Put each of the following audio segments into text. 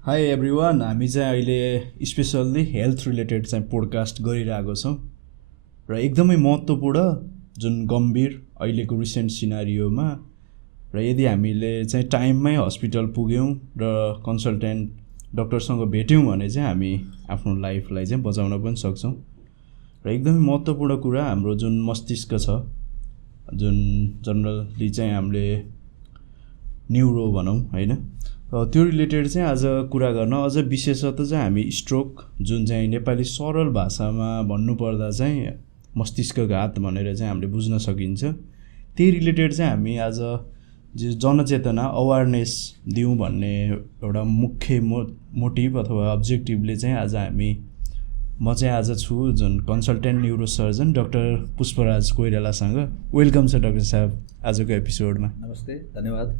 High everyone, हामी चाहिँ अहिले स्पेसल्ली हेल्थ रिलेटेड चाहिँ पोडकास्ट गरिरहेको छौँ र एकदमै महत्त्वपूर्ण जुन गम्भीर अहिलेको रिसेन्ट सिनारियोमा र यदि हामीले चाहिँ टाइममै हस्पिटल पुग्यौँ र कन्सल्टेन्ट डक्टरसँग भेट्यौँ भने चाहिँ हामी आफ्नो लाइफलाई चाहिँ बचाउन पनि सक्छौँ। र एकदमै महत्त्वपूर्ण कुरा हाम्रो जुन मस्तिष्क छ, जुन जनरली चाहिँ हामीले न्युरो भनौँ होइन, त्यो रिलेटेड चाहिँ आज कुरा गर्न अझ विशेषतः चाहिँ हामी स्ट्रोक, जुन चाहिँ नेपाली सरल भाषामा भन्नुपर्दा चाहिँ मस्तिष्कघात भनेर चाहिँ हामीले बुझ्न सकिन्छ, त्यही रिलेटेड चाहिँ हामी आज जनचेतना अवेरनेस दिउँ भन्ने एउटा मुख्य मोटिभ अथवा अब्जेक्टिभले चाहिँ आज म चाहिँ आज छु जुन कन्सल्टेन्ट न्युरोसर्जन डाक्टर पुष्पराज कोइरालासँग। वेलकम छ डाक्टर साहब आजको एपिसोडमा। नमस्ते, धन्यवाद।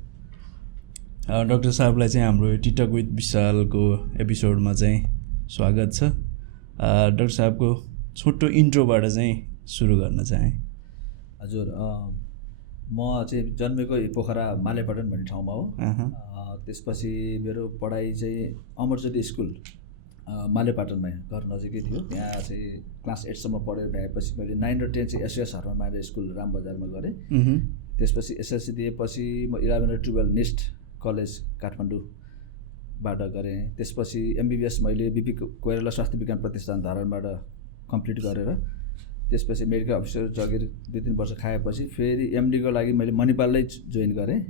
डाक्टर साहबलाई चाहिँ हाम्रो टिटक विथ विशालको एपिसोडमा चाहिँ स्वागत छ। डाक्टर साहबको छोटो इन्ट्रोबाट चाहिँ सुरु गर्न चाहेँ। हजुर, म चाहिँ जन्मेको पोखरा मालेपाटन भन्ने ठाउँमा हो। त्यसपछि मेरो पढाइ चाहिँ अमरज्योति स्कुल मालेपाटनमै घर नजिकै थियो। त्यहाँ चाहिँ क्लास 8सम्म पढेर भ्याएपछि मैले 9 र 10 चाहिँ एसएस हर्मन स्कुल रामबजारमा गरेँ। त्यसपछि एसएलसी दिएपछि म 11 र 12 निस्ट कलेज काठमाडौँबाट गरेँ। त्यसपछि एमबिबिएस मैले बिपी कोइराला स्वास्थ्य विज्ञान प्रतिष्ठान धारणबाट कम्प्लिट गरेर त्यसपछि मेडिकल अफिसर जगिर 2-3 वर्ष खाएपछि फेरि एमडीको लागि मैले मणिपाललाई जोइन गरेँ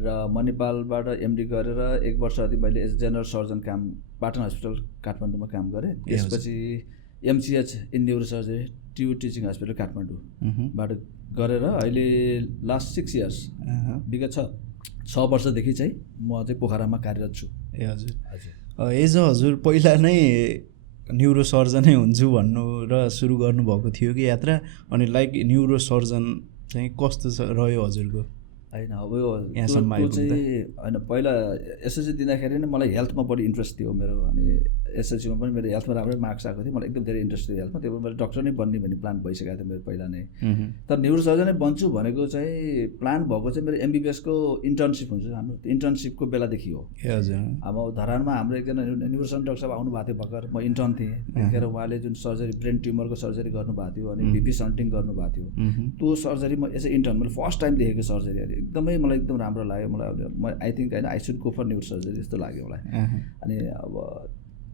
र मणिपालबाट एमडी गरेर 1 वर्ष अघि मैले एज जेनरल सर्जन काम पाटन हस्पिटल काठमाडौँमा काम गरेँ। त्यसपछि MCH in neurosurgery TU teaching hospital काठमाडौँबाट गरेर अहिले लास्ट 6 इयर्स विगत 6 वर्षदेखि चाहिँ म चाहिँ पोखरामा कार्यरत छु। ए हजुर हजुर, एज हजुर पहिला नै न्युरो सर्जनै हुन्छु भन्नु र सुरु गर्नुभएको थियो कि यात्रा, अनि लाइक न्युरो सर्जन चाहिँ कस्तो रह्यो हजुरको? होइन, अब यहाँसम्म चाहिँ होइन, पहिला एसएलसी दिँदाखेरि नै मलाई हेल्थमा बढी इन्ट्रेस्ट थियो मेरो। अनि एसएलसीमा पनि मेरो हेल्थमा राम्रै मार्क्स आएको थियो, मलाई एकदम धेरै इन्ट्रेस्ट थियो हेल्थमा। त्यही भएर मैले डक्टर नै बन्ने भन्ने प्लान भइसकेको थियो मेरो पहिला नै। तर न्युरो सर्जनै बन्छु भनेको चाहिँ प्लान भएको चाहिँ मेरो एमबिबिएसको इन्टर्नसिप हुन्छ हाम्रो, इन्टर्नसिपको बेलादेखि हो। अब धरानमा हाम्रो एकजना न्युरो सर्जन डाक्टर साहब आउनुभएको थियो भर्खर, म इन्टर्न थिएँ त्यतिखेर। उहाँले जुन सर्जरी ब्रेन ट्युमरको सर्जरी गर्नुभएको थियो अनि भिपी सन्टिङ गर्नुभएको थियो। त्यो सर्जरी म एज ए इन्टर्न मैले फर्स्ट टाइम देखेको सर्जरी, एकदमै मलाई एकदम राम्रो लाग्यो। मलाई आई थिङ्क होइन, I should go for neuro surgery जस्तो लाग्यो मलाई। अनि अब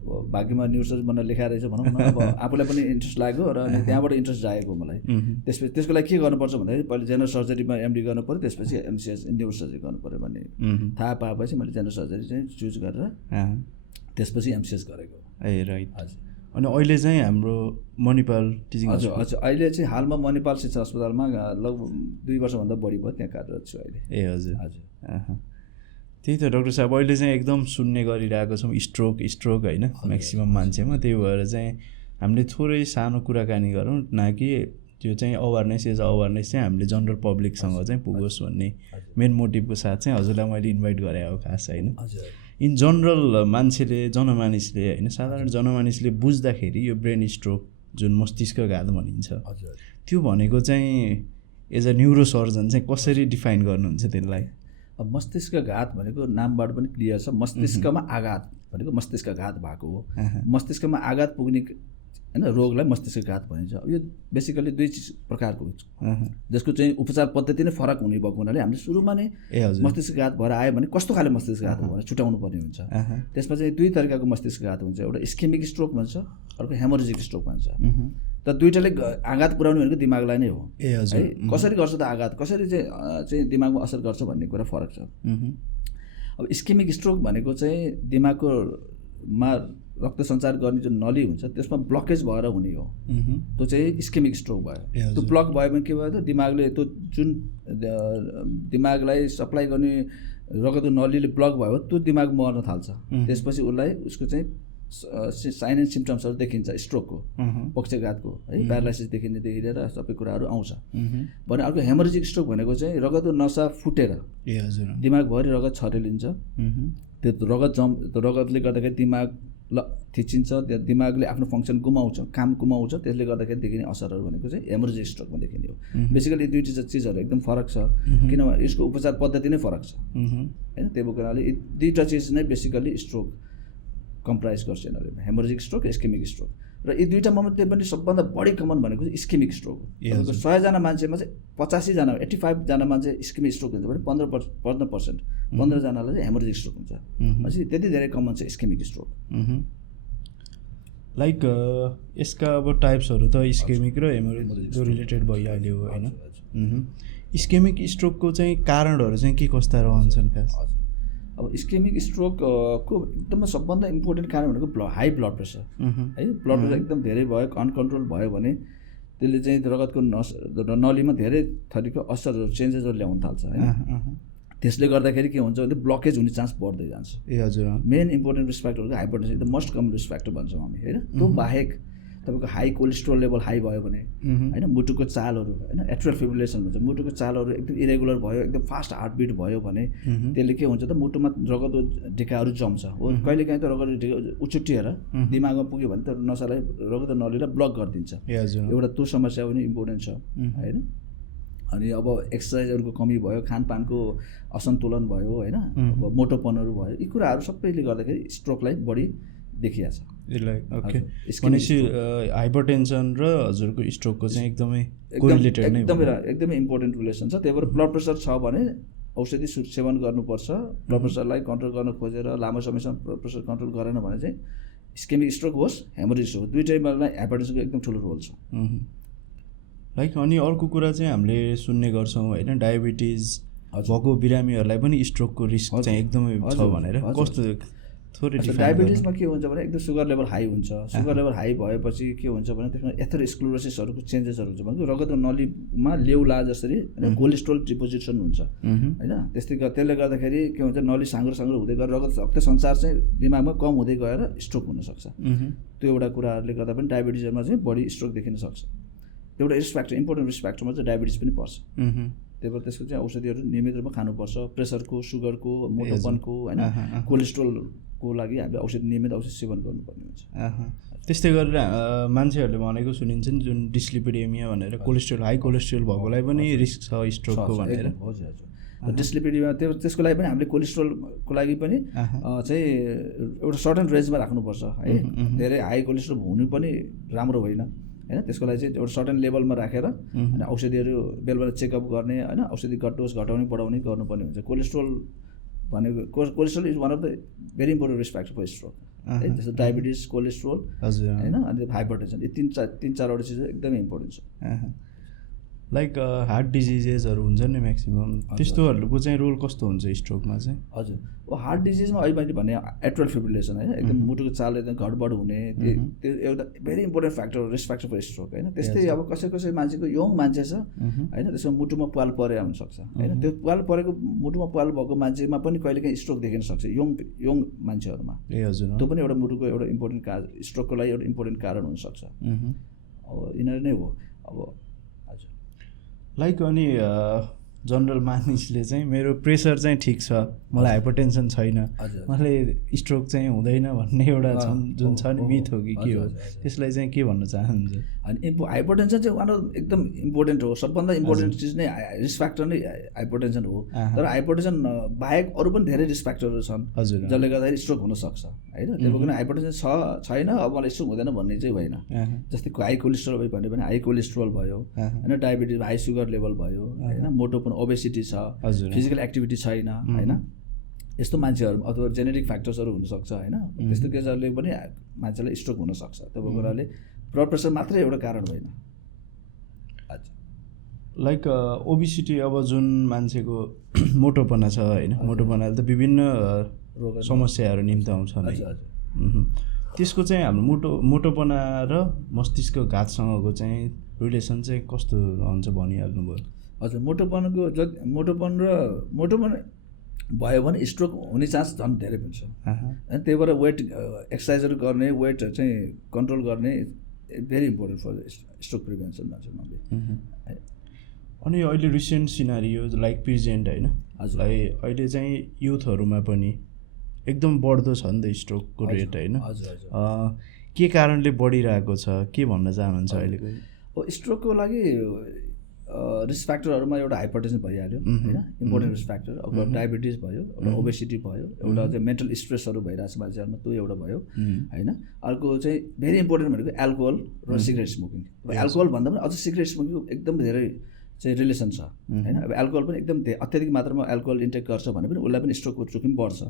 भाग्यमा न्युरो सर्जरी बन्न लेखाएर रहेछ भनौँ न। अब आफूलाई पनि इन्ट्रेस्ट लाग्यो र अनि त्यहाँबाट इन्ट्रेस्ट जागेको मलाई। त्यसपछि त्यसको लागि के गर्नुपर्छ भन्दाखेरि पहिला जेनरल सर्जरीमा एमडी गर्नु पऱ्यो, त्यसपछि एमसिएस न्युरो सर्जरी गर्नु पऱ्यो भन्ने थाहा पाएपछि मैले जेनरल सर्जरी चाहिँ चुज गरेर त्यसपछि एमसिएस गरेको। ए राइट। हजुर, अनि अहिले चाहिँ हाम्रो मणिपाल टिचिङ हजुर हजुर अहिले चाहिँ हालमा मणिपाल शिक्षा अस्पतालमा लगभग 2 वर्षभन्दा बढी भयो त्यहाँ कार्यरत छु अहिले। ए हजुर हजुर, त्यही त डाक्टर साहब अहिले चाहिँ एकदम सुन्ने गरिरहेको छौँ स्ट्रोक होइन म्याक्सिमम् मान्छेमा। त्यही भएर चाहिँ हामीले थोरै सानो कुराकानी गरौँ न कि त्यो चाहिँ अवेरनेस चाहिँ हामीले जनरल पब्लिकसँग चाहिँ पुगोस् भन्ने मेन मोटिभको साथ चाहिँ हजुरलाई मैले इन्भाइट गरेँ हो खास होइन। इन जनरल मान्छेले जनमानिसले होइन, साधारण जनमानिसले बुझ्दाखेरि यो ब्रेन स्ट्रोक जुन मस्तिष्कघात भनिन्छ त्यो भनेको चाहिँ एज अ न्युरो सर्जन चाहिँ कसरी डिफाइन गर्नुहुन्छ त्यसलाई? अब मस्तिष्कघात भनेको नामबाट पनि क्लियर छ, मस्तिष्कमा आघात भनेको मस्तिष्कघात भएको हो। मस्तिष्कमा आघात पुग्ने होइन रोगलाई मस्तिष्कघात भनिन्छ। यो बेसिकली 2 प्रकारको हुन्छ जसको चाहिँ उपचार पद्धति नै फरक हुने भएको हुनाले हामीले सुरुमा नै मस्तिष्कघात भएर आयो भने कस्तो खाले मस्तिष्कघात हो भनेर छुट्याउनु पर्ने हुन्छ। त्यसमा चाहिँ 2 तरिकाको मस्तिष्कघात हुन्छ, एउटा इस्केमिक स्ट्रोक भन्छ, अर्को हेमोरेजिक स्ट्रोक भन्छ। त दुईटाले आघात पुर्याउने भनेको दिमागलाई नै हो है। कसरी गर्छ त आघात, कसरी चाहिँ दिमागमा असर गर्छ भन्ने कुरा फरक छ। अब इस्केमिक स्ट्रोक भनेको चाहिँ दिमागकोमा रक्त सञ्चार गर्ने जुन नली हुन्छ त्यसमा ब्लकेज भएर हुने हो, त्यो चाहिँ इस्केमिक स्ट्रोक भयो। त्यो ब्लक भयो भने के भयो त दिमागले त्यो जुन दिमागलाई सप्लाई गर्ने रगतको नलीले ब्लक भयो त्यो दिमाग मर्न थाल्छ। त्यसपछि उसलाई उसको चाहिँ साइन एन्ड सिम्टम्सहरू देखिन्छ स्ट्रोकको, पक्षघातको है, प्यारालाइसिसदेखि लिएर सबै कुराहरू आउँछ भने। अर्को हेमोरेजिक स्ट्रोक भनेको चाहिँ रगतको नसा फुटेर दिमागभरि रगत छरिलिन्छ। त्यो रगतले गर्दाखेरि दिमाग थिचिन्छ, दिमागले आफ्नो फङ्सन गुमाउँछ, काम गुमाउँछ। त्यसले गर्दाखेरि देखिने असरहरू भनेको चाहिँ हेमोरेजिक स्ट्रोकमा देखिने हो। बेसिकली 2 चिजहरू एकदम फरक छ, किनभने यसको उपचार पद्धति नै फरक छ होइन। त्यही भएकोले 2टा चिज नै बेसिकली स्ट्रोक कम्प्राइज गर्छ यिनीहरूले हेमोरेजिक स्ट्रोक इस्केमिक स्ट्रोक र यी दुईवटामा मध्ये पनि सबभन्दा बढी कमन भनेको चाहिँ इस्केमिक स्ट्रोक हो तपाईँको 100जना मान्छेमा चाहिँ 85जना 85जना मान्छे इस्केमिक स्ट्रोक हुन्छ भने 15%, 15जनालाई चाहिँ हेमोरेजिक स्ट्रोक हुन्छ भनेपछि त्यति धेरै कमन छ इस्केमिक स्ट्रोक लाइक यसका अब टाइप्सहरू त इस्केमिक र हेमोरेजिक रिलेटेड भइहाल्यो होइन इस्केमिक स्ट्रोकको चाहिँ कारणहरू चाहिँ के कस्ता रहन्छन् खास अब इस्केमिक स्ट्रोकको एकदमै सबभन्दा इम्पोर्टेन्ट कारण भनेको हाई ब्लड प्रेसर है ब्लड प्रेसर एकदम धेरै भयो अनकन्ट्रोल भयो भने त्यसले चाहिँ रगतको नलीमा धेरै थरीको असरहरू चेन्जेसहरू ल्याउन थाल्छ होइन त्यसले गर्दाखेरि के हुन्छ भने ब्लकेज हुने चान्स बढ्दै जान्छ ए हजुर मेन इम्पोर्टेन्ट रिस्क फ्याक्टरको hypertension the most common risk factor भन्छौँ हामी होइन त्यो बाहेक तपाईँको हाई कोलेस्ट्रोल लेभल हाई भयो भने होइन मुटुको चालहरू होइन एट्रियल फिब्रिलेसन भन्छ मुटुको चालहरू एकदम इरेगुलर भयो एकदम फास्ट हार्टबिट भयो भने त्यसले के हुन्छ त मुटुमा रगतको ढिकाहरू जम्छ हो कहिलेकाहीँ त रगतको ढिका उछुट्टिएर दिमागमा पुग्यो भने त नसालाई रगत नलीलाई ब्लक गरिदिन्छ एउटा त्यो समस्या पनि इम्पोर्टेन्ट छ होइन अनि अब एक्सर्साइजहरूको कमी भयो खानपानको असन्तुलन भयो होइन अब मोटोपनहरू भयो यी कुराहरू सबैले गर्दाखेरि स्ट्रोकलाई बढी देखिया छ ओके भनेपछि हाइपरटेन्सन र हजुरको स्ट्रोकको चाहिँ एकदमै कोरिलेटेड नै एकदमै इम्पोर्टेन्ट रिलेसन छ त्यही भएर ब्लड प्रेसर छ भने औषधि सेवन गर्नुपर्छ ब्लड प्रेसरलाई कन्ट्रोल गर्न खोजेर लामो समयसम्म ब्लड प्रेसर कन्ट्रोल गरेन भने चाहिँ इस्केमिक स्ट्रोक होस् हेमोरेजिक होस् दुईटैमा हाइपरटेन्सनको एकदम ठुलो रोल छ लाइक अनि अर्को कुरा चाहिँ हामीले सुन्ने गर्छौँ होइन डायबिटिज भएको बिरामीहरूलाई पनि स्ट्रोकको रिस्क चाहिँ एकदमै छ भनेर कस्तो डायबिटिजमा के हुन्छ भने एकदम सुगर लेभल हाई हुन्छ सुगर लेभल हाई भएपछि के हुन्छ भने त्यसमा एथेरोस्क्लेरोसिसहरूको चेन्जेसहरू हुन्छ भनेको रगतको नलीमा लेउला जसरी होइन कोलेस्ट्रोल डिपोजिसन हुन्छ होइन त्यसले गर्दाखेरि के हुन्छ नली साङ्ग्रो साङ्ग्रो हुँदै गएर रक्त सञ्चार चाहिँ दिमागमा कम हुँदै गएर स्ट्रोक हुनसक्छ त्यो एउटा कुराहरूले गर्दा पनि डायबिटिजमा चाहिँ बढी स्ट्रोक देखिन सक्छ एउटा रिस्क फ्याक्टर इम्पोर्टेन्ट रिस्क फ्याक्टरमा चाहिँ डायबिटिज पनि पर्छ त्यही भएर त्यसको चाहिँ औषधिहरू नियमित रूपमा खानुपर्छ प्रेसरको सुगरको मोटोपनको होइन कोलेस्ट्रोलको लागि हामीले औषधि नियमित औषधि सेवन गर्नुपर्ने हुन्छ त्यस्तै गरेर मान्छेहरूले भनेको सुनिन्छ नि जुन डिस्लिपिडेमिया भनेर कोलेस्ट्रोल हाई कोलेस्ट्रोल भएकोलाई पनि रिस्क छ स्ट्रोकको भनेर हजुर हजुर डिस्लिपिडेमिया त्यसको लागि पनि हामीले कोलेस्ट्रोलको लागि पनि चाहिँ एउटा सर्टन रेन्जमा राख्नुपर्छ है धेरै हाई कोलेस्ट्रोल हुनु पनि राम्रो होइन होइन त्यसको लागि चाहिँ एउटा सर्टन लेभलमा राखेर होइन औषधिहरू बेलबेला चेकअप गर्ने होइन औषधि डोज घटाउने बढाउने गर्नुपर्ने हुन्छ कोलेस्ट्रोल भनेको cholesterol is one of the very important risk factor for stroke है जस्तो डायबिटिज कोलेस्ट्रोल होइन अनि हाइपरटेन्सन यो तिन चारवटा चिज एकदमै इम्पोर्टेन्ट छ लाइक हार्ट डिजिजेसहरू हुन्छ नि म्याक्सिमम् त्यस्तोहरूको चाहिँ रोल कस्तो हुन्छ स्ट्रोकमा चाहिँ हजुर हार्ट डिजिजमा अहिले मैले भने एट्रियल फिब्रिलेसन होइन एकदम मुटुको चाल एकदम गडबड हुने त्यो एउटा very important factor risk factor for stroke होइन त्यस्तै अब कसै मान्छेको यङ मान्छे छ होइन त्यसमा मुटुमा पाल परे हुनसक्छ होइन त्यो पाल परेको मुटुमा पाल भएको मान्छेमा पनि कहिलेकाहीँ स्ट्रोक देखिन सक्छ यङ मान्छेहरूमा त्यो पनि एउटा मुटुको एउटा इम्पोर्टेन्ट स्ट्रोकको लागि एउटा इम्पोर्टेन्ट कारण हुनसक्छ अब यिनीहरू नै हो अब लाइक अनि जनरल मानिसले चाहिँ मेरो प्रेसर चाहिँ ठिक छ मलाई हाइपरटेन्सन छैन मलाई स्ट्रोक चाहिँ हुँदैन भन्ने एउटा जुन छ नि मिथ हो कि के हो त्यसलाई चाहिँ के भन्न चाहनुहुन्छ अनि हाइपरटेन्सन चाहिँ वान अफ एकदम इम्पोर्टेन्ट हो सबभन्दा इम्पोर्टेन्ट चिज नै रिस्क फ्याक्टर नै हाइपरटेन्सन हो तर हाइपरटेन्सन बाहेक अरू पनि धेरै रिस्क फ्याक्टरहरू छन् जसले गर्दाखेरि स्ट्रोक हुनसक्छ होइन त्यही भएर हाइपरटेन्सन छैन अब मलाई स्ट्रोक हुँदैन भन्ने चाहिँ होइन जस्तै हाई कोलेस्ट्रोल भयो भने हाई कोलेस्ट्रोल भयो होइन डायबिटिज हाई सुगर लेभल भयो होइन मोटोपन ओबेसिटी छ फिजिकल एक्टिभिटी छैन होइन यस्तो मान्छेहरू अथवा जेनेटिक फ्याक्टर्सहरू हुनसक्छ होइन त्यस्तो केसहरूले पनि मान्छेलाई स्ट्रोक हुनसक्छ त्यो कुराले ब्लड प्रेसर मात्रै एउटा कारण होइन लाइक ओबिसिटी अब जुन मान्छेको मोटोपना छ होइन मोटोपनाले त विभिन्न समस्याहरू निम्ति आउँछ त्यसको चाहिँ हाम्रो मोटोपना र मस्तिष्क घातसँगको चाहिँ रिलेसन चाहिँ कस्तो रहन्छ भनिहाल्नुभयो हजुर मोटोपन भयो भने स्ट्रोक हुने चान्स झन् धेरै हुन्छ होइन त्यही भएर वेट एक्सर्साइजहरू गर्ने वेट चाहिँ कन्ट्रोल गर्ने very important for stroke prevention भन्छ मैले अनि अहिले रिसेन्ट सिनारियो लाइक प्रेजेन्ट होइन अहिले चाहिँ युथहरूमा पनि एकदम बढ्दो छ नि त स्ट्रोकको रेट होइन के कारणले बढिरहेको छ के भन्न चाहनुहुन्छ अहिलेको स्ट्रोकको लागि रिस्क फ्याक्टरहरूमा एउटा हाइपरटेन्सन भइहाल्यो होइन, इम्पोर्टेन्ट रिस्क फ्याक्टर। अब डायबिटिज भयो, एउटा ओबेसिटी भयो, एउटा चाहिँ मेन्टल स्ट्रेसहरू भइरहेको छ मान्छेहरूमा, त्यो एउटा भयो होइन। अर्को चाहिँ भेरी इम्पोर्टेन्ट भनेको एल्कोहल र सिगरेट स्मोकिङ। अब एल्कोहल भन्दा पनि अझ सिगरेट स्मोकिङ एकदम धेरै चाहिँ रिलेसन छ होइन। अब एल्कोहल पनि एकदम अत्याधिक मात्रामा एल्कोहल इन्टेक गर्छ भने पनि उसलाई पनि स्ट्रोकको जोखिम बढ्छ।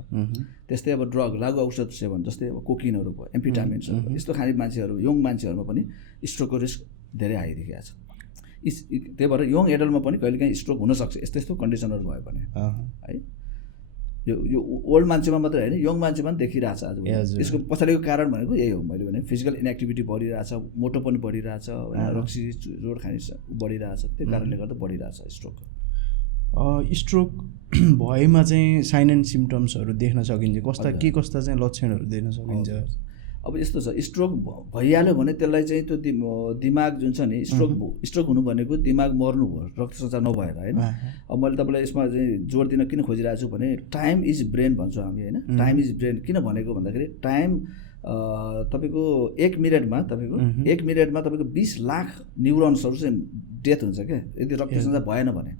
त्यस्तै अब ड्रग लागु औषध सेवन जस्तै अब कोकिनहरू भयो, एम्फिटामिन्सहरू, यस्तो खाने मान्छेहरू, यङ मान्छेहरूमा पनि स्ट्रोकको रिस्क धेरै हाई देखिएको छ। त्यही भएर यङ एडल्टमा पनि कहिलेकाहीँ स्ट्रोक हुनसक्छ यस्तो यस्तो कन्डिसनहरू भयो भने है। यो ओल्ड मान्छेमा मात्रै होइन, यङ मान्छेमा पनि देखिरहेछ आज। यसको पछाडिको कारण भनेको यही हो, मैले भने फिजिकल इनएक्टिभिटी बढिरहेछ, मोटो पनि बढिरहेछ होइन, रक्सी रोड खाने बढिरहेछ, त्यो कारणले गर्दा बढिरहेछ स्ट्रोक। स्ट्रोक भएमा चाहिँ साइन एन्ड सिम्टम्सहरू देख्न सकिन्छ, के कस्ता चाहिँ लक्षणहरू देख्न सकिन्छ? अब यस्तो छ, स्ट्रोक भइहाल्यो भने त्यसलाई चाहिँ त्यो दिमाग जुन छ नि, स्ट्रोक हुनु भनेको दिमाग मर्नु हो, रक्त सञ्चार नभएर होइन। अब मैले तपाईँलाई यसमा चाहिँ जोड दिन किन खोजिरहेको छु भने टाइम इज ब्रेन भन्छौँ हामी होइन। टाइम इज ब्रेन किन भनेको भन्दाखेरि टाइम तपाईँको 1 मिनटमा तपाईँको 20 लाख न्युरोन्सहरू चाहिँ डेथ हुन्छ क्या, यदि रक्त सञ्चार भएन भने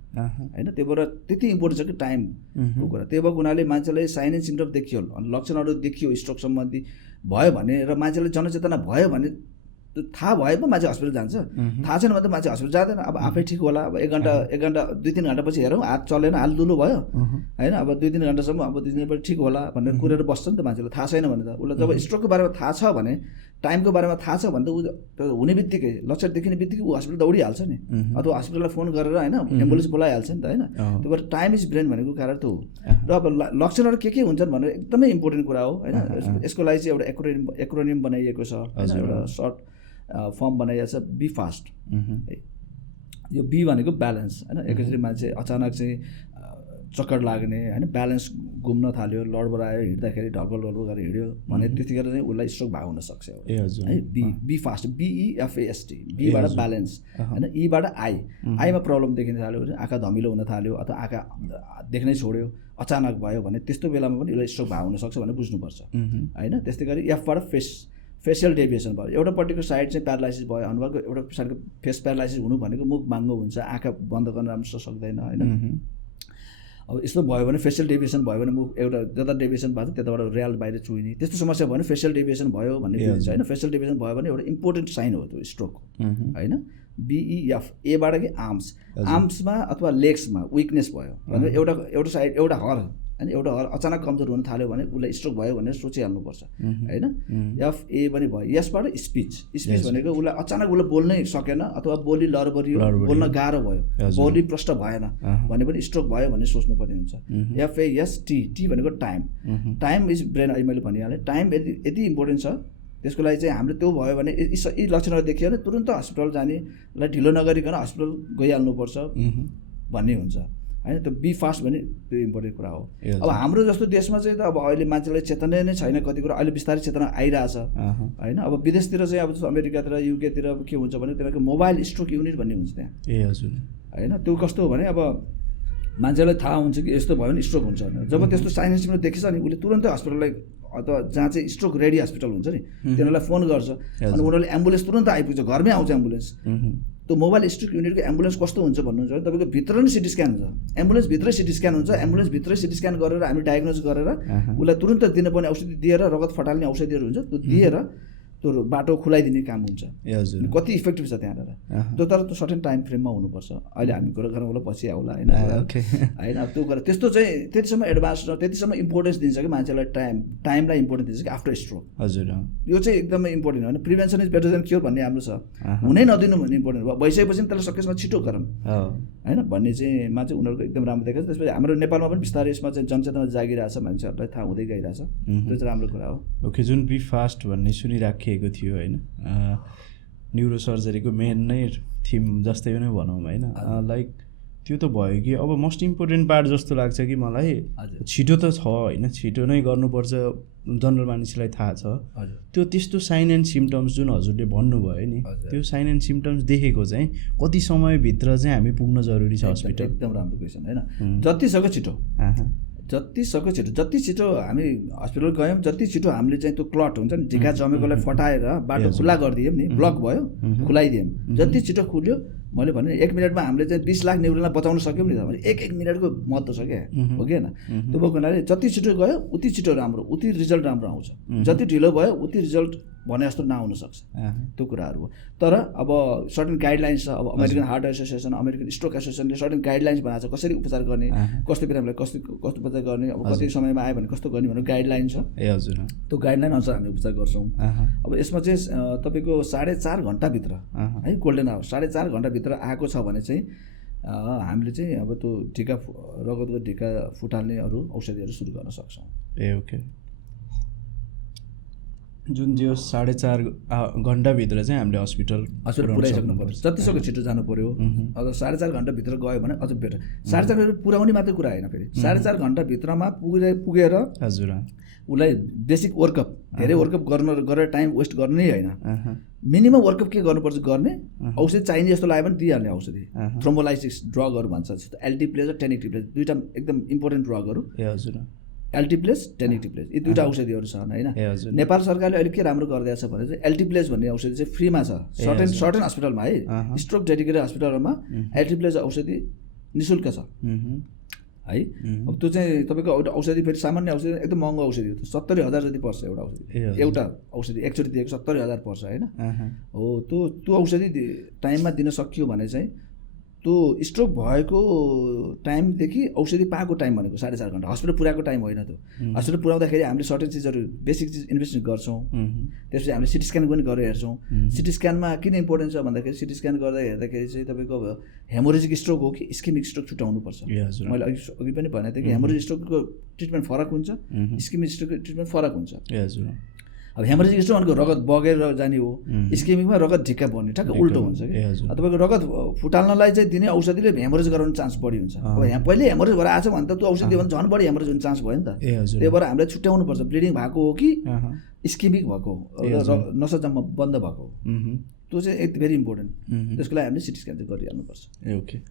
होइन। त्यही भएर त्यति इम्पोर्टेन्ट छ कि टाइमको कुरा। त्यही भएको हुनाले मान्छेलाई साइन एन्ड सिम्टम देखियो, लक्षणहरू देखियो स्ट्रोक सम्बन्धी भयो भने र मान्छेलाई जनचेतना भयो भने थाहा भए पो मान्छे हस्पिटल जान्छ, थाहा छैन भने त मान्छे हस्पिटल जाँदैन। अब आफै ठिक होला, अब 1 घन्टा 2-3 घन्टापछि हेरौँ हात चलेन, हात दुलो भयो होइन, अब 2-3 घन्टासम्म अब 2 दिनपछि ठिक होला भनेर कुरेर बस्छ नि त मान्छेलाई। थाहा छैन भने त उसलाई जब स्ट्रोकको बारेमा थाहा छ भने, टाइमको बारेमा थाहा छ भने त ऊ हुने बित्तिकै लक्षण देखिने बित्तिकै ऊ हस्पिटल दौडिहाल्छ नि, अथवा हस्पिटललाई फोन गरेर होइन एम्बुलेन्स बोलाइहाल्छ नि त होइन। त्यही भएर टाइम इज ब्रेन भनेको कारण त हो। र अब लक्षणहरू के हुन्छन् भनेर एकदमै इम्पोर्टेन्ट कुरा हो होइन। यसको लागि चाहिँ एउटा एक्रोनिम बनाइएको छ होइन, एउटा सर्ट फर्म बनाइएको छ, बी फास्ट। यो बी भनेको ब्यालेन्स होइन। एकैचोटि मान्छे अचानक चाहिँ चक्कर लाग्ने होइन, ब्यालेन्स घुम्न थाल्यो, लडबड आयो, हिँड्दाखेरि ढलबल गरेर हिँड्यो भने त्यतिखेर चाहिँ उसलाई स्ट्रोक भएको हुनसक्छ है। बी फास्ट, BEFAST, बीबाट ब्यालेन्स होइन, ईबाट आईमा प्रब्लम देखिन थाल्यो भने, आँखा धमिलो हुन थाल्यो अथवा आँखा देख्नै छोड्यो, अचानक भयो भने त्यस्तो बेलामा पनि उसलाई स्ट्रोक भएको हुनसक्छ भनेर बुझ्नुपर्छ होइन। त्यस्तै गरी एफबाट फेसियल डेभिएसन भयो, एउटा पर्टिकुलर साइड चाहिँ प्यारालाइसिस भयो अनुहारको, एउटा साइडको फेस प्यारालाइसिस हुनु भनेको मुख बाङ्गो हुन्छ, आँखा बन्द गर्न राम्रो सक्दैन होइन। अब यस्तो भयो भने फेसियल डेभिएसन भयो भने मुख एउटा जता डेभिएसन भएको छ त्यताबाट ऱ्याल बाहिर चुइने, त्यस्तो समस्या भयो भने फेसियल डेभिएसन भयो भन्ने बुझिन्छ होइन। फेसियल डेभिएसन भयो भने एउटा इम्पोर्टेन्ट साइन हो त्यो स्ट्रोकको होइन। BEF, एबाट कि आर्म्समा अथवा लेग्समा विकनेस भयो भने एउटा साइड एउटा हर होइन, एउटा हर अचानक कमजोर हुन थाल्यो भने उसलाई स्ट्रोक भयो भनेर सोचिहाल्नुपर्छ होइन। FA पनि भयो, यसबाट स्पिच भनेको उसलाई अचानक उसले बोल्नै सकेन अथवा बोली लरबरियो, बोल्न गाह्रो भयो, बोली प्रष्ट भएन भने पनि स्ट्रोक भयो भनेर सोच्नुपर्ने हुन्छ। FAST भनेको टाइम इज ब्रेन। अहिले मैले भनिहालेँ टाइम यति इम्पोर्टेन्ट छ, त्यसको लागि चाहिँ हाम्रो त्यो भयो भने यी लक्षणहरू देखियो भने तुरन्त हस्पिटल जानेलाई ढिलो नगरिकन हस्पिटल गइहाल्नुपर्छ भन्ने हुन्छ होइन। त्यो बी फास्ट भने त्यो इम्पोर्टेन्ट कुरा हो। अब हाम्रो जस्तो देशमा चाहिँ त अब अहिले मान्छेलाई चेतना नै छैन, कति कुरा अहिले बिस्तारै चेतना आइरहेछ होइन। अब विदेशतिर चाहिँ अब जस्तो अमेरिकातिर युकेतिर अब के हुन्छ भने तिनीहरूको मोबाइल स्ट्रोक युनिट भन्ने हुन्छ त्यहाँ होइन। त्यो कस्तो हो भने अब मान्छेलाई थाहा हुन्छ कि यस्तो भयो भने स्ट्रोक हुन्छ भनेर, जब त्यस्तो साइन सिम्टम देखिन्छ नि उसले तुरन्तै हस्पिटललाई अथवा जहाँ चाहिँ स्ट्रोक रेडी हस्पिटल हुन्छ नि तिनीहरूलाई फोन गर्छ अनि उनीहरूले एम्बुलेन्स तुरन्त आइपुग्छ, घरमै आउँछ एम्बुलेन्स। त्यो मोबाइल स्ट्रोक युनिटको एम्बुलेन्स कस्तो हुन्छ भन्नुहुन्छ भने तपाईँको भित्र नै सिटी स्क्यान हुन्छ, एम्बुलेन्स भित्रै सिटी स्क्यान हुन्छ, एम्बुलेन्स भित्रै सिटी स्क्यान गरेर हामी डायग्नोज गरेर उसलाई तुरन्त दिनुपर्ने औषधि दिएर, रगत फटाल्ने औषधिहरू हुन्छ त्यो दिएर त्यो बाटो खुलाइदिने काम हुन्छ। कति इफेक्टिभ छ त्यहाँनिर त्यो, तर त्यो सर्टेन टाइम फ्रेममा हुनुपर्छ। अहिले हामी कुरा गरौँ होला पछि आउला होइन होइन। अब त्यो गरेर त्यस्तो चाहिँ त्यतिसम्म एडभान्स र त्यतिसम्म इम्पोर्टेन्स दिन्छ कि मान्छेलाई टाइमलाई इम्पोर्टेन्स दिन्छ कि आफ्टर स्ट्रोक। हजुर यो चाहिँ एकदमै इम्पोर्टेन्ट हो होइन। Prevention is better than cure भन्ने हाम्रो छ, हुनै नदिनु भन्ने इम्पोर्टेन्ट भयो। भइसकेपछि पनि त्यसलाई सकेसम्म छिटो गरौँ होइन भन्ने चाहिँ मा चाहिँ उनीहरूको एकदम राम्रो देखाएको छ। त्यसपछि हाम्रो नेपालमा पनि बिस्तारै यसमा चाहिँ जनचेतना जागिरहेछ, मान्छेहरूलाई थाहा हुँदै गइरहेछ, त्यो चाहिँ राम्रो कुरा हो। ओके, जुन बी फास्ट भन्ने सुनिराखिएको थियो होइन, न्युरो सर्जरीको मेन नै थिम जस्तै नै भनौँ होइन, लाइक त्यो त भयो कि अब मोस्ट इम्पोर्टेन्ट पार्ट जस्तो लाग्छ कि मलाई, छिटो त छ होइन, छिटो नै गर्नुपर्छ, जनरल मानिसलाई थाहा छ त्यो। त्यस्तो साइन एन्ड सिम्टम्स जुन हजुरले भन्नुभयो नि, त्यो साइन एन्ड सिम्टम्स देखेको चाहिँ कति समयभित्र चाहिँ हामी पुग्न जरुरी छ हस्पिटल? एकदम राम्रो क्वेसन होइन। जति सक्यो छिटो जति छिटो हामी हस्पिटल गयौँ, जति छिटो हामीले चाहिँ त्यो क्लट हुन्छ नि, ढिका जमेकोलाई फटाएर बाटो खुला गरिदियौँ नि, ब्लक भयो खुलाइदियौँ, जति छिटो खुल्यो मैले भने 1 मिनटमा हामीले चाहिँ 20 लाख न्युरोनलाई बचाउन सक्यौँ नि त भने 1 मिनटको महत्त्व छ क्या हो कि होइन त्यो भएको हुनाले जति छिटो गयो उति छिटो राम्रो उति रिजल्ट राम्रो आउँछ जति ढिलो भयो उति रिजल्ट भने जस्तो नआउन सक्छ त्यो कुराहरू हो तर अब सर्टेन गाइडलाइन्स छ अब American Heart Association American Stroke एसोसिएसनले सर्टेन गाइडलाइन्स बनाएको छ कसरी उपचार गर्ने कस्तो बिरामीलाई कस्तो उपचार गर्ने अब कति समयमा आयो भने कस्तो गर्ने भनेर गाइडलाइन छ ए हजुर त्यो गाइडलाइन अनुसार हामी उपचार गर्छौँ अब यसमा चाहिँ तपाईँको 4.5 घन्टाभित्र है गोल्डन आवर 4.5 घन्टाभित्र आएको छ भने चाहिँ हामीले चाहिँ अब त्यो ढिका रगतको ढिका फुटाल्ने अरू औषधिहरू सुरु गर्न सक्छौँ ए ओके जुन जो 4.5 घन्टाभित्र चाहिँ हामीले हस्पिटल पुऱ्याइसक्नु पर्छ जतिसक्दो छिटो जानु पऱ्यो अब 4.5 घन्टाभित्र गयो भने अझ बेटर 4.5 घन्टा पुऱ्याउने मात्रै कुरा होइन फेरि 4.5 घन्टाभित्रमा पुगेर हजुर उसलाई बेसिक वर्कअप धेरै वर्कअप गरेर टाइम वेस्ट गर्ने होइन मिनिमम वर्कअप के गर्नुपर्छ गर्ने औषधि चाहिने जस्तो लाग्यो भने दिइहाल्ने औषधि थ्रोम्बोलाइसिस ड्रगहरू भन्छ जस्तो एल्टिप्लेज र टेनिक्टिप्लेज दुईवटा एकदम इम्पोर्टेन्ट ड्रगहरू ए हजुर एल्टिप्लेज टेनिक्टिप्लेज यी दुईवटा औषधिहरू छन् होइन नेपाल सरकारले अहिले के राम्रो गरिदिएको छ भने चाहिँ एल्टिप्लेज भन्ने औषधि चाहिँ फ्रीमा छ सर्टेन हस्पिटलमा है स्ट्रोक डेडिकेटेड हस्पिटलहरूमा एल्टिप्लेज औषधि निःशुल्क छ है अब त्यो चाहिँ तपाईँको औषधि फेरि सामान्य औषधि एकदम महँगो औषधि हो 70,000 जति पर्छ एउटा औषधि एकचोटि दिएको 70,000 पर्छ होइन हो त्यो औषधि टाइममा दिन सकियो भने चाहिँ त्यो स्ट्रोक भएको टाइमदेखि औषधि पाएको टाइम भनेको 4.5 घन्टा हस्पिटल पुऱ्याएको टाइम होइन त्यो हस्पिटल पुऱ्याउँदाखेरि हामीले सर्टेन चिजहरू बेसिक चिज इन्भेस्टिगेट गर्छौँ त्यसपछि हामीले सिटी स्क्यान पनि गरेर हेर्छौँ सिटी स्क्यानमा किन इम्पोर्टेन्ट छ भन्दाखेरि सिटी स्क्यान गर्दा हेर्दाखेरि चाहिँ तपाईँको हेमोरेजिक स्ट्रोक हो कि इस्केमिक स्ट्रोक छुट्याउनुपर्छ मैले अघि पनि भनेको थिएँ कि हेमोरेजिक स्ट्रोकको ट्रिटमेन्ट फरक हुन्छ इस्केमिक स्ट्रोकको ट्रिटमेन्ट फरक हुन्छ अब हेमोरेजिक स्ट्रोक भनेको रगत बगेर जाने हो इस्केमिकमा रगत ढिक्का बन्ने ठ्याक्क उल्टो हुन्छ कि तपाईँको रगत फुटाल्नलाई चाहिँ दिने औषधिले हेमोरेज गराउने चान्स बढी हुन्छ अब पहिले हेमोरेज भएर आएको छ भने त त्यो औषधि भने झन् बढी हेमोरेज हुने चान्स भयो नि त त्यही भएर हामीले छुट्याउनुपर्छ ब्लिडिङ भएको हो कि इस्केमिक भएको नसा जम्मा बन्द भएको त्यो चाहिँ भेरी इम्पोर्टेन्ट त्यसको लागि हामीले सिटी स्क्यान चाहिँ गरिहाल्नुपर्छ ओके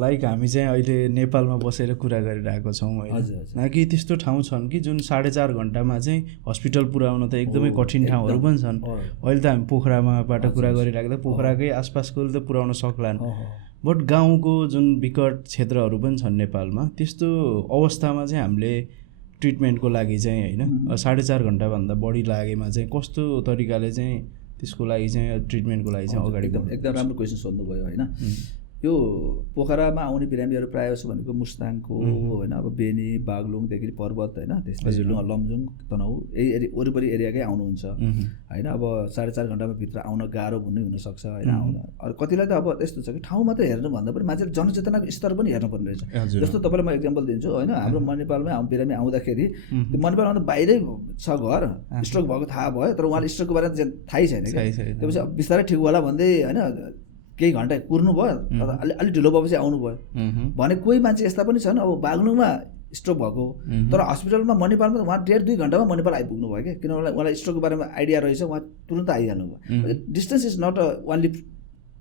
लाइक हामी चाहिँ अहिले नेपालमा बसेर कुरा गरिरहेको छौँ होइन कि त्यस्तो ठाउँ छन् कि जुन 4.5 घन्टामा चाहिँ हस्पिटल पुर्याउन त एकदमै कठिन ठाउँहरू पनि छन् अहिले त हामी पोखरामाबाट कुरा गरिराख्दा पोखराकै आसपासकोले त पुर्याउन सक्लान् बट गाउँको जुन विकट क्षेत्रहरू पनि छन् नेपालमा त्यस्तो अवस्थामा चाहिँ हामीले ट्रिटमेन्टको लागि चाहिँ होइन 4.5 घन्टाभन्दा बढी लागेमा चाहिँ कस्तो तरिकाले चाहिँ त्यसको लागि चाहिँ ट्रिटमेन्टको लागि चाहिँ अगाडि एकदम राम्रो क्वेसन सोध्नुभयो होइन यो पोखरामा आउने बिरामीहरू प्रायः जस्तो भनेको मुस्ताङको होइन अब बेनी बागलुङदेखि पर्वत होइन त्यसपछि लमजुङ तनहु यही वरिपरि एरियाकै आउनुहुन्छ होइन अब 4.5 घन्टामा भित्र आउन गाह्रो भन्ने हुनसक्छ होइन आउन अरू कतिलाई त अब यस्तो छ कि ठाउँ मात्रै हेर्नु भन्दा पनि मान्छेले जनचेतनाको स्तर पनि हेर्नुपर्ने रहेछ जस्तो तपाईँलाई म इक्जाम्पल दिन्छु होइन हाम्रो मणिपालमै बिरामी आउँदाखेरि त्यो मणिपालमा त बाहिरै छ घर स्ट्रोक भएको थाहा भयो तर उहाँले स्ट्रोकको बारेमा थाहै छैन क्या त्यसपछि अब बिस्तारै ठिक होला भन्दै होइन केही घन्टा कुर्नु भयो अलिक ढिलो भएपछि आउनुभयो भने कोही मान्छे यस्ता पनि छन् अब बागलुङमा स्ट्रोक भएको तर हस्पिटलमा मणिपालमा उहाँ 1.5-2 घन्टामा मणिपाल आइपुग्नु भयो क्या किनभने उहाँलाई स्ट्रोकको बारेमा आइडिया रहेछ उहाँ तुरन्त आइहाल्नु भयो distance is not a only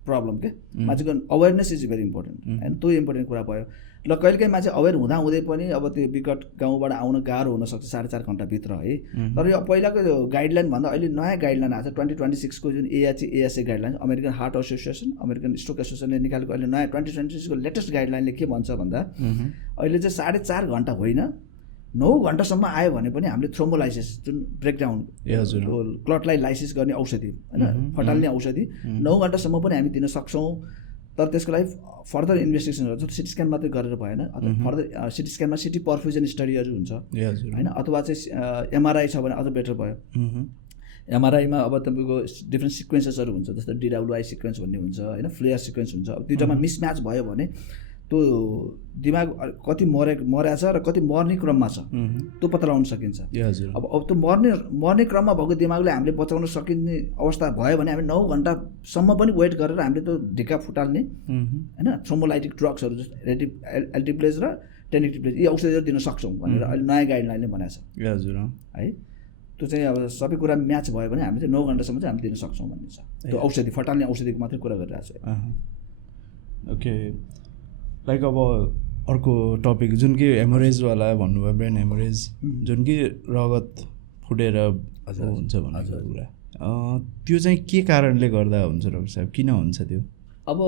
problem के मान्छेको अवेरनेस इज भेरी इम्पोर्टेन्ट होइन त्यो इम्पोर्टेन्ट कुरा भयो ल कहिलेकाहीँ मान्छे अवेर हुँदै पनि अब त्यो विकट गाउँबाट आउन गाह्रो हुनसक्छ 4.5 घन्टाभित्र है तर यो पहिलाको गाइडलाइन भन्दा अहिले नयाँ गाइडलाइन आएको छ 2026 को जुन AHA guideline American Heart Association American Stroke एसोसिएसनले निकालेको अहिले नयाँ 2026 को लेटेस्ट गाइडलाइनले के भन्छ भन्दा अहिले चाहिँ 4.5 घन्टा होइन 9 घन्टासम्म आयो भने पनि हामीले थ्रोम्बोलाइसिस जुन ब्रेकडाउन क्लटलाई लाइसिस गर्ने औषधि होइन फटाल्ने औषधि 9 घन्टासम्म पनि हामी दिन सक्छौँ तर त्यसको लागि फर्दर इन्भेस्टिगेसनहरू जस्तो सिटी स्क्यान मात्रै गरेर भएन अथवा फर्दर सिटी स्क्यानमा सिटी पर्फ्युजन स्टडीहरू हुन्छ होइन अथवा चाहिँ एमआरआई छ भने अझ बेटर भयो एमआरआईमा अब तपाईँको डिफ्रेन्ट सिक्वेन्सेसहरू हुन्छ जस्तो डिडब्लुआई सिक्वेन्स भन्ने हुन्छ होइन फ्लेयर सिक्वेन्स हुन्छ अब दुईवटामा मिसम्याच भयो भने त्यो दिमाग कति मरेछ र कति मर्ने क्रममा छ त्यो पत्ता लगाउन सकिन्छ अब त्यो मर्ने क्रममा भएको दिमागले हामीले बचाउन सकिने अवस्था भयो भने हामी 9 घन्टासम्म पनि वेट गरेर हामीले त्यो ढिक्का फुटाल्ने होइन थ्रोम्बोलाइटिक ड्रग्सहरू जस्तो एल्टिप्लेज र टेनिक्टिप्लेज यी औषधिहरू दिन सक्छौँ भनेर अहिले नयाँ गाइडलाइनले भनेको छ हजुर है त्यो चाहिँ अब सबै कुरा म्याच भयो भने हामी चाहिँ 9 घन्टासम्म चाहिँ हामी दिन सक्छौँ भन्ने छ त्यो औषधि फटाल्ने औषधिको मात्रै कुरा गरिरहेको छ ओके लाइक अब अर्को टपिक जुन कि हेमोरेजवाला भन्नुभयो ब्रेन हेमोरेज जुन कि रगत फुटेर हुन्छ भन्ने कुरा त्यो चाहिँ के कारणले गर्दा हुन्छ डाक्टर साहब किन हुन्छ त्यो अब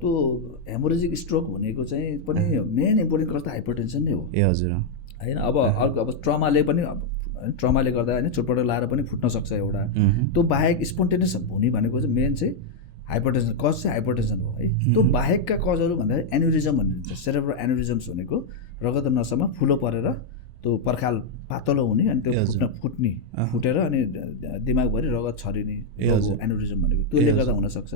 त्यो हेमोरेजिक स्ट्रोक भनेको चाहिँ पनि मेन इम्पोर्टेन्ट कज त हाइपरटेन्सन नै हो ए हजुर होइन। अब अर्को अब ट्रमाले पनि ट्रमाले गर्दा होइन चोटपटक लाएर पनि फुट्न सक्छ एउटा। त्यो बाहेक स्पोन्टेनियस हुने भनेको चाहिँ मेन चाहिँ हाइपरटेन्सन कज चाहिँ हाइपरटेन्सन हो है। त्यो बाहेकका कजहरू भन्दा एन्युरिजम भनिन्छ, सेरेब्रल एन्युरिजम्स भनेको रगत नसामा फुलो परेर त्यो पर्खाल पातलो हुने अनि त्यो फुटेर अनि दिमागभरि रगत छरिने एन्युरिजम भनेको त्यसले गर्दा हुनसक्छ।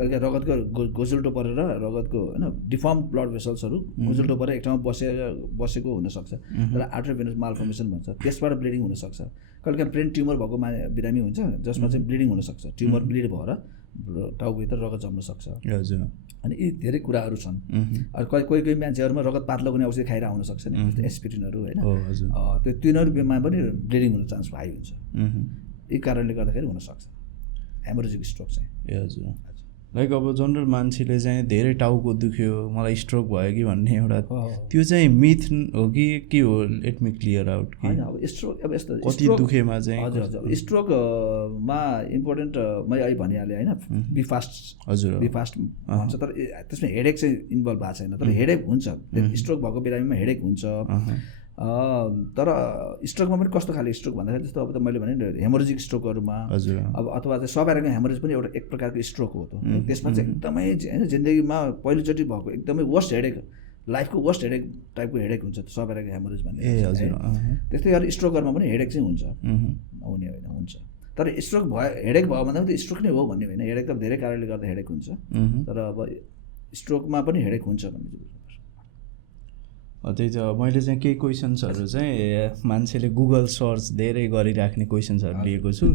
कहिले रगतको गोजुल्टो परेर रगतको होइन डिफर्म ब्लड भेसल्सहरू गोजुल्टो परेर एक ठाउँमा बसेको हुनसक्छ, तर आर्टेरियोभेनस मालफर्मेसन भन्छ, त्यसबाट ब्लिडिङ हुनसक्छ। कहिले काहीँ ब्रेन ट्युमर भएको बिरामी हुन्छ जसमा चाहिँ ब्लिडिङ हुनसक्छ, ट्युमर ब्लिड भएर टाउकोभित्र रगत जम्न सक्छ। अनि यी धेरै कुराहरू छन्। कोही कोही मान्छेहरूमा रगत पातलो हुने औषधि खाइरहेको हुनसक्छ नि, जस्तै एस्पिरिनहरू होइन, त्यो तिनीहरूमा पनि ब्लिडिङ हुने चान्स हाई हुन्छ। यी कारणले गर्दाखेरि हुनसक्छ हेमोरेजिक स्ट्रोक चाहिँ। ए हजुर लाइक अब जनरल मान्छेले चाहिँ धेरै टाउको दुख्यो मलाई स्ट्रोक भयो कि भन्ने एउटा त्यो चाहिँ मिथ हो कि के हो? Let me clear out. होइन अब स्ट्रोक अब यस्तो कति दुखेमा चाहिँ हजुर हजुर स्ट्रोकमा इम्पोर्टेन्ट मैले अहिले भनिहालेँ होइन, बी फास्ट हजुर बी फास्ट भन्छ, तर त्यसमा हेडेक चाहिँ इन्भल्भ भएको छैन, तर हेडेक हुन्छ। स्ट्रोक भएको बिरामीमा हेडेक हुन्छ। तर स्ट्रोकमा पनि कस्तो खाले स्ट्रोक भन्दाखेरि जस्तो अब त मैले भने हेमोरेजिक स्ट्रोकहरूमा अब अथवा चाहिँ सबैको हेमोरेज पनि एउटा एक प्रकारको स्ट्रोक हो। त्यसमा चाहिँ एकदमै होइन जिन्दगीमा पहिलोचोटि भएको एकदमै वर्स्ट हेडेक, लाइफको वर्स्ट हेडेक टाइपको हेडेक हुन्छ सबैको हेमोरेज भन्ने। त्यस्तै गरेर स्ट्रोकहरूमा पनि हेडेक चाहिँ हुन्छ, हुने होइन हुन्छ। तर स्ट्रोक भयो हेडेक भयो भन्दा पनि स्ट्रोक नै हो भन्ने होइन, हेडेक त धेरै कारणले गर्दा हेडेक हुन्छ, तर अब स्ट्रोकमा पनि हेडेक हुन्छ भन्ने। त्यही त मैले चाहिँ केही क्वेसन्सहरू चाहिँ मान्छेले गुगल सर्च धेरै गरिराख्ने क्वेसन्सहरू लिएको छु,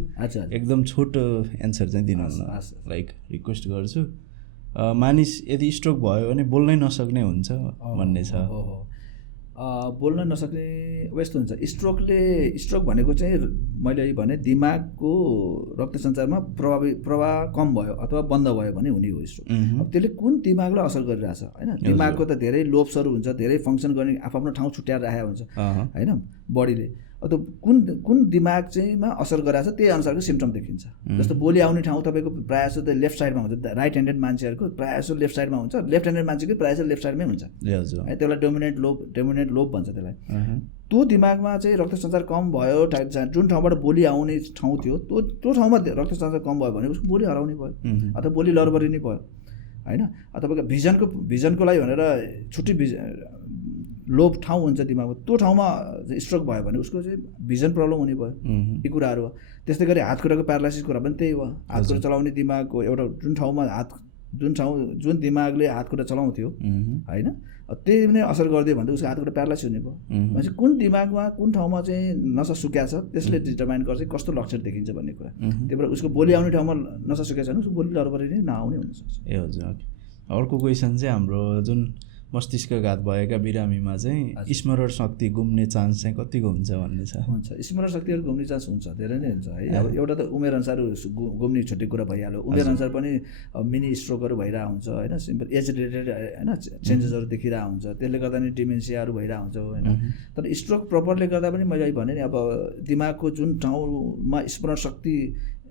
एकदम छोटो एन्सर चाहिँ दिनुहुन्न लाइक रिक्वेस्ट गर्छु। मानिस यदि स्ट्रोक भयो भने बोल्नै नसक्ने हुन्छ भन्ने छ। बोल्न नसक्ने यस्तो हुन्छ स्ट्रोक भनेको चाहिँ मैले भने दिमागको रक्त सञ्चारमा प्रवाह कम भयो अथवा बन्द भयो भने हुने हो स्ट्रोक। अब त्यसले कुन दिमागलाई असर गरिरहेछ होइन, दिमागको त धेरै लोब्सहरू हुन्छ, धेरै फङ्सन गर्ने आफ्नो ठाउँ छुट्याएर राखेको हुन्छ होइन बडीले। अब त्यो कुन दिमाग चाहिँमा असर गरिरहेछ त्यही अनुसारको सिम्टम देखिन्छ। जस्तो बोली आउने ठाउँ तपाईँको प्रायः जस्तो त लेफ्ट साइडमा हुन्छ, राइट ह्यान्डेड मान्छेहरूको प्रायः जस्तो लेफ्ट साइडमा हुन्छ, लेफ्ट ह्यान्डेड मान्छेको प्रायः जस्तो लेफ्ट साइडमै हुन्छ है, त्यसलाई डोमिनेन्ट लोब भन्छ त्यसलाई। त्यो दिमागमा चाहिँ रक्त सञ्चार कम भयो, जुन ठाउँबाट बोली आउने ठाउँ थियो त्यो ठाउँमा रक्त सञ्चार कम भयो भने उसको बोली हराउने भयो अथवा बोली लरबरी नै भयो होइन। तपाईँको भिजनको लागि भनेर छुट्टी लोभ ठाउँ हुन्छ दिमागमा, त्यो ठाउँमा स्ट्रोक भयो भने उसको चाहिँ भिजन प्रब्लम हुने भयो। यी कुराहरू हो। त्यस्तै गरी हात खुट्टाको प्यारालाइसिस कुरा पनि त्यही हो। हात खुट्टा चलाउने दिमागको एउटा जुन दिमागले हात खुट्टा चलाउँथ्यो होइन, त्यही नै असर गरिदियो भने उसको हात खुट्टा प्यारालाइसिस हुने भयो। मान्छे कुन दिमागमा कुन ठाउँमा चाहिँ नसा सुक्या छ त्यसले डिटरमाइन गर्छ कस्तो लक्षण देखिन्छ भन्ने कुरा। त्यही भएर उसको बोली आउने ठाउँमा नसा सुक्या छ भने उसको बोली लरबरी नै नआउने हुनसक्छ। ए हजुर। अर्को क्वेसन चाहिँ हाम्रो जुन मस्तिष्कघात भएका बिरामीमा चाहिँ स्मरण शक्ति गुम्ने चान्स चाहिँ कतिको हुन्छ भन्ने छ? हुन्छ, स्मरण शक्तिहरू घुम्ने चान्स हुन्छ, धेरै नै हुन्छ है। अब एउटा त उमेरअनुसार घुम्ने छुट्टै कुरा भइहाल्यो, उमेरअनुसार पनि मिनी स्ट्रोकहरू भइरहेको हुन्छ होइन, सिम्पल एज रिलेटेड होइन चेन्जेसहरू देखिरहेको हुन्छ, त्यसले गर्दा नि डिमेन्सियाहरू भइरहेको हुन्छ होइन। तर स्ट्रोक प्रपरले गर्दा पनि मैले भने नि अब दिमागको जुन ठाउँमा स्मरण शक्ति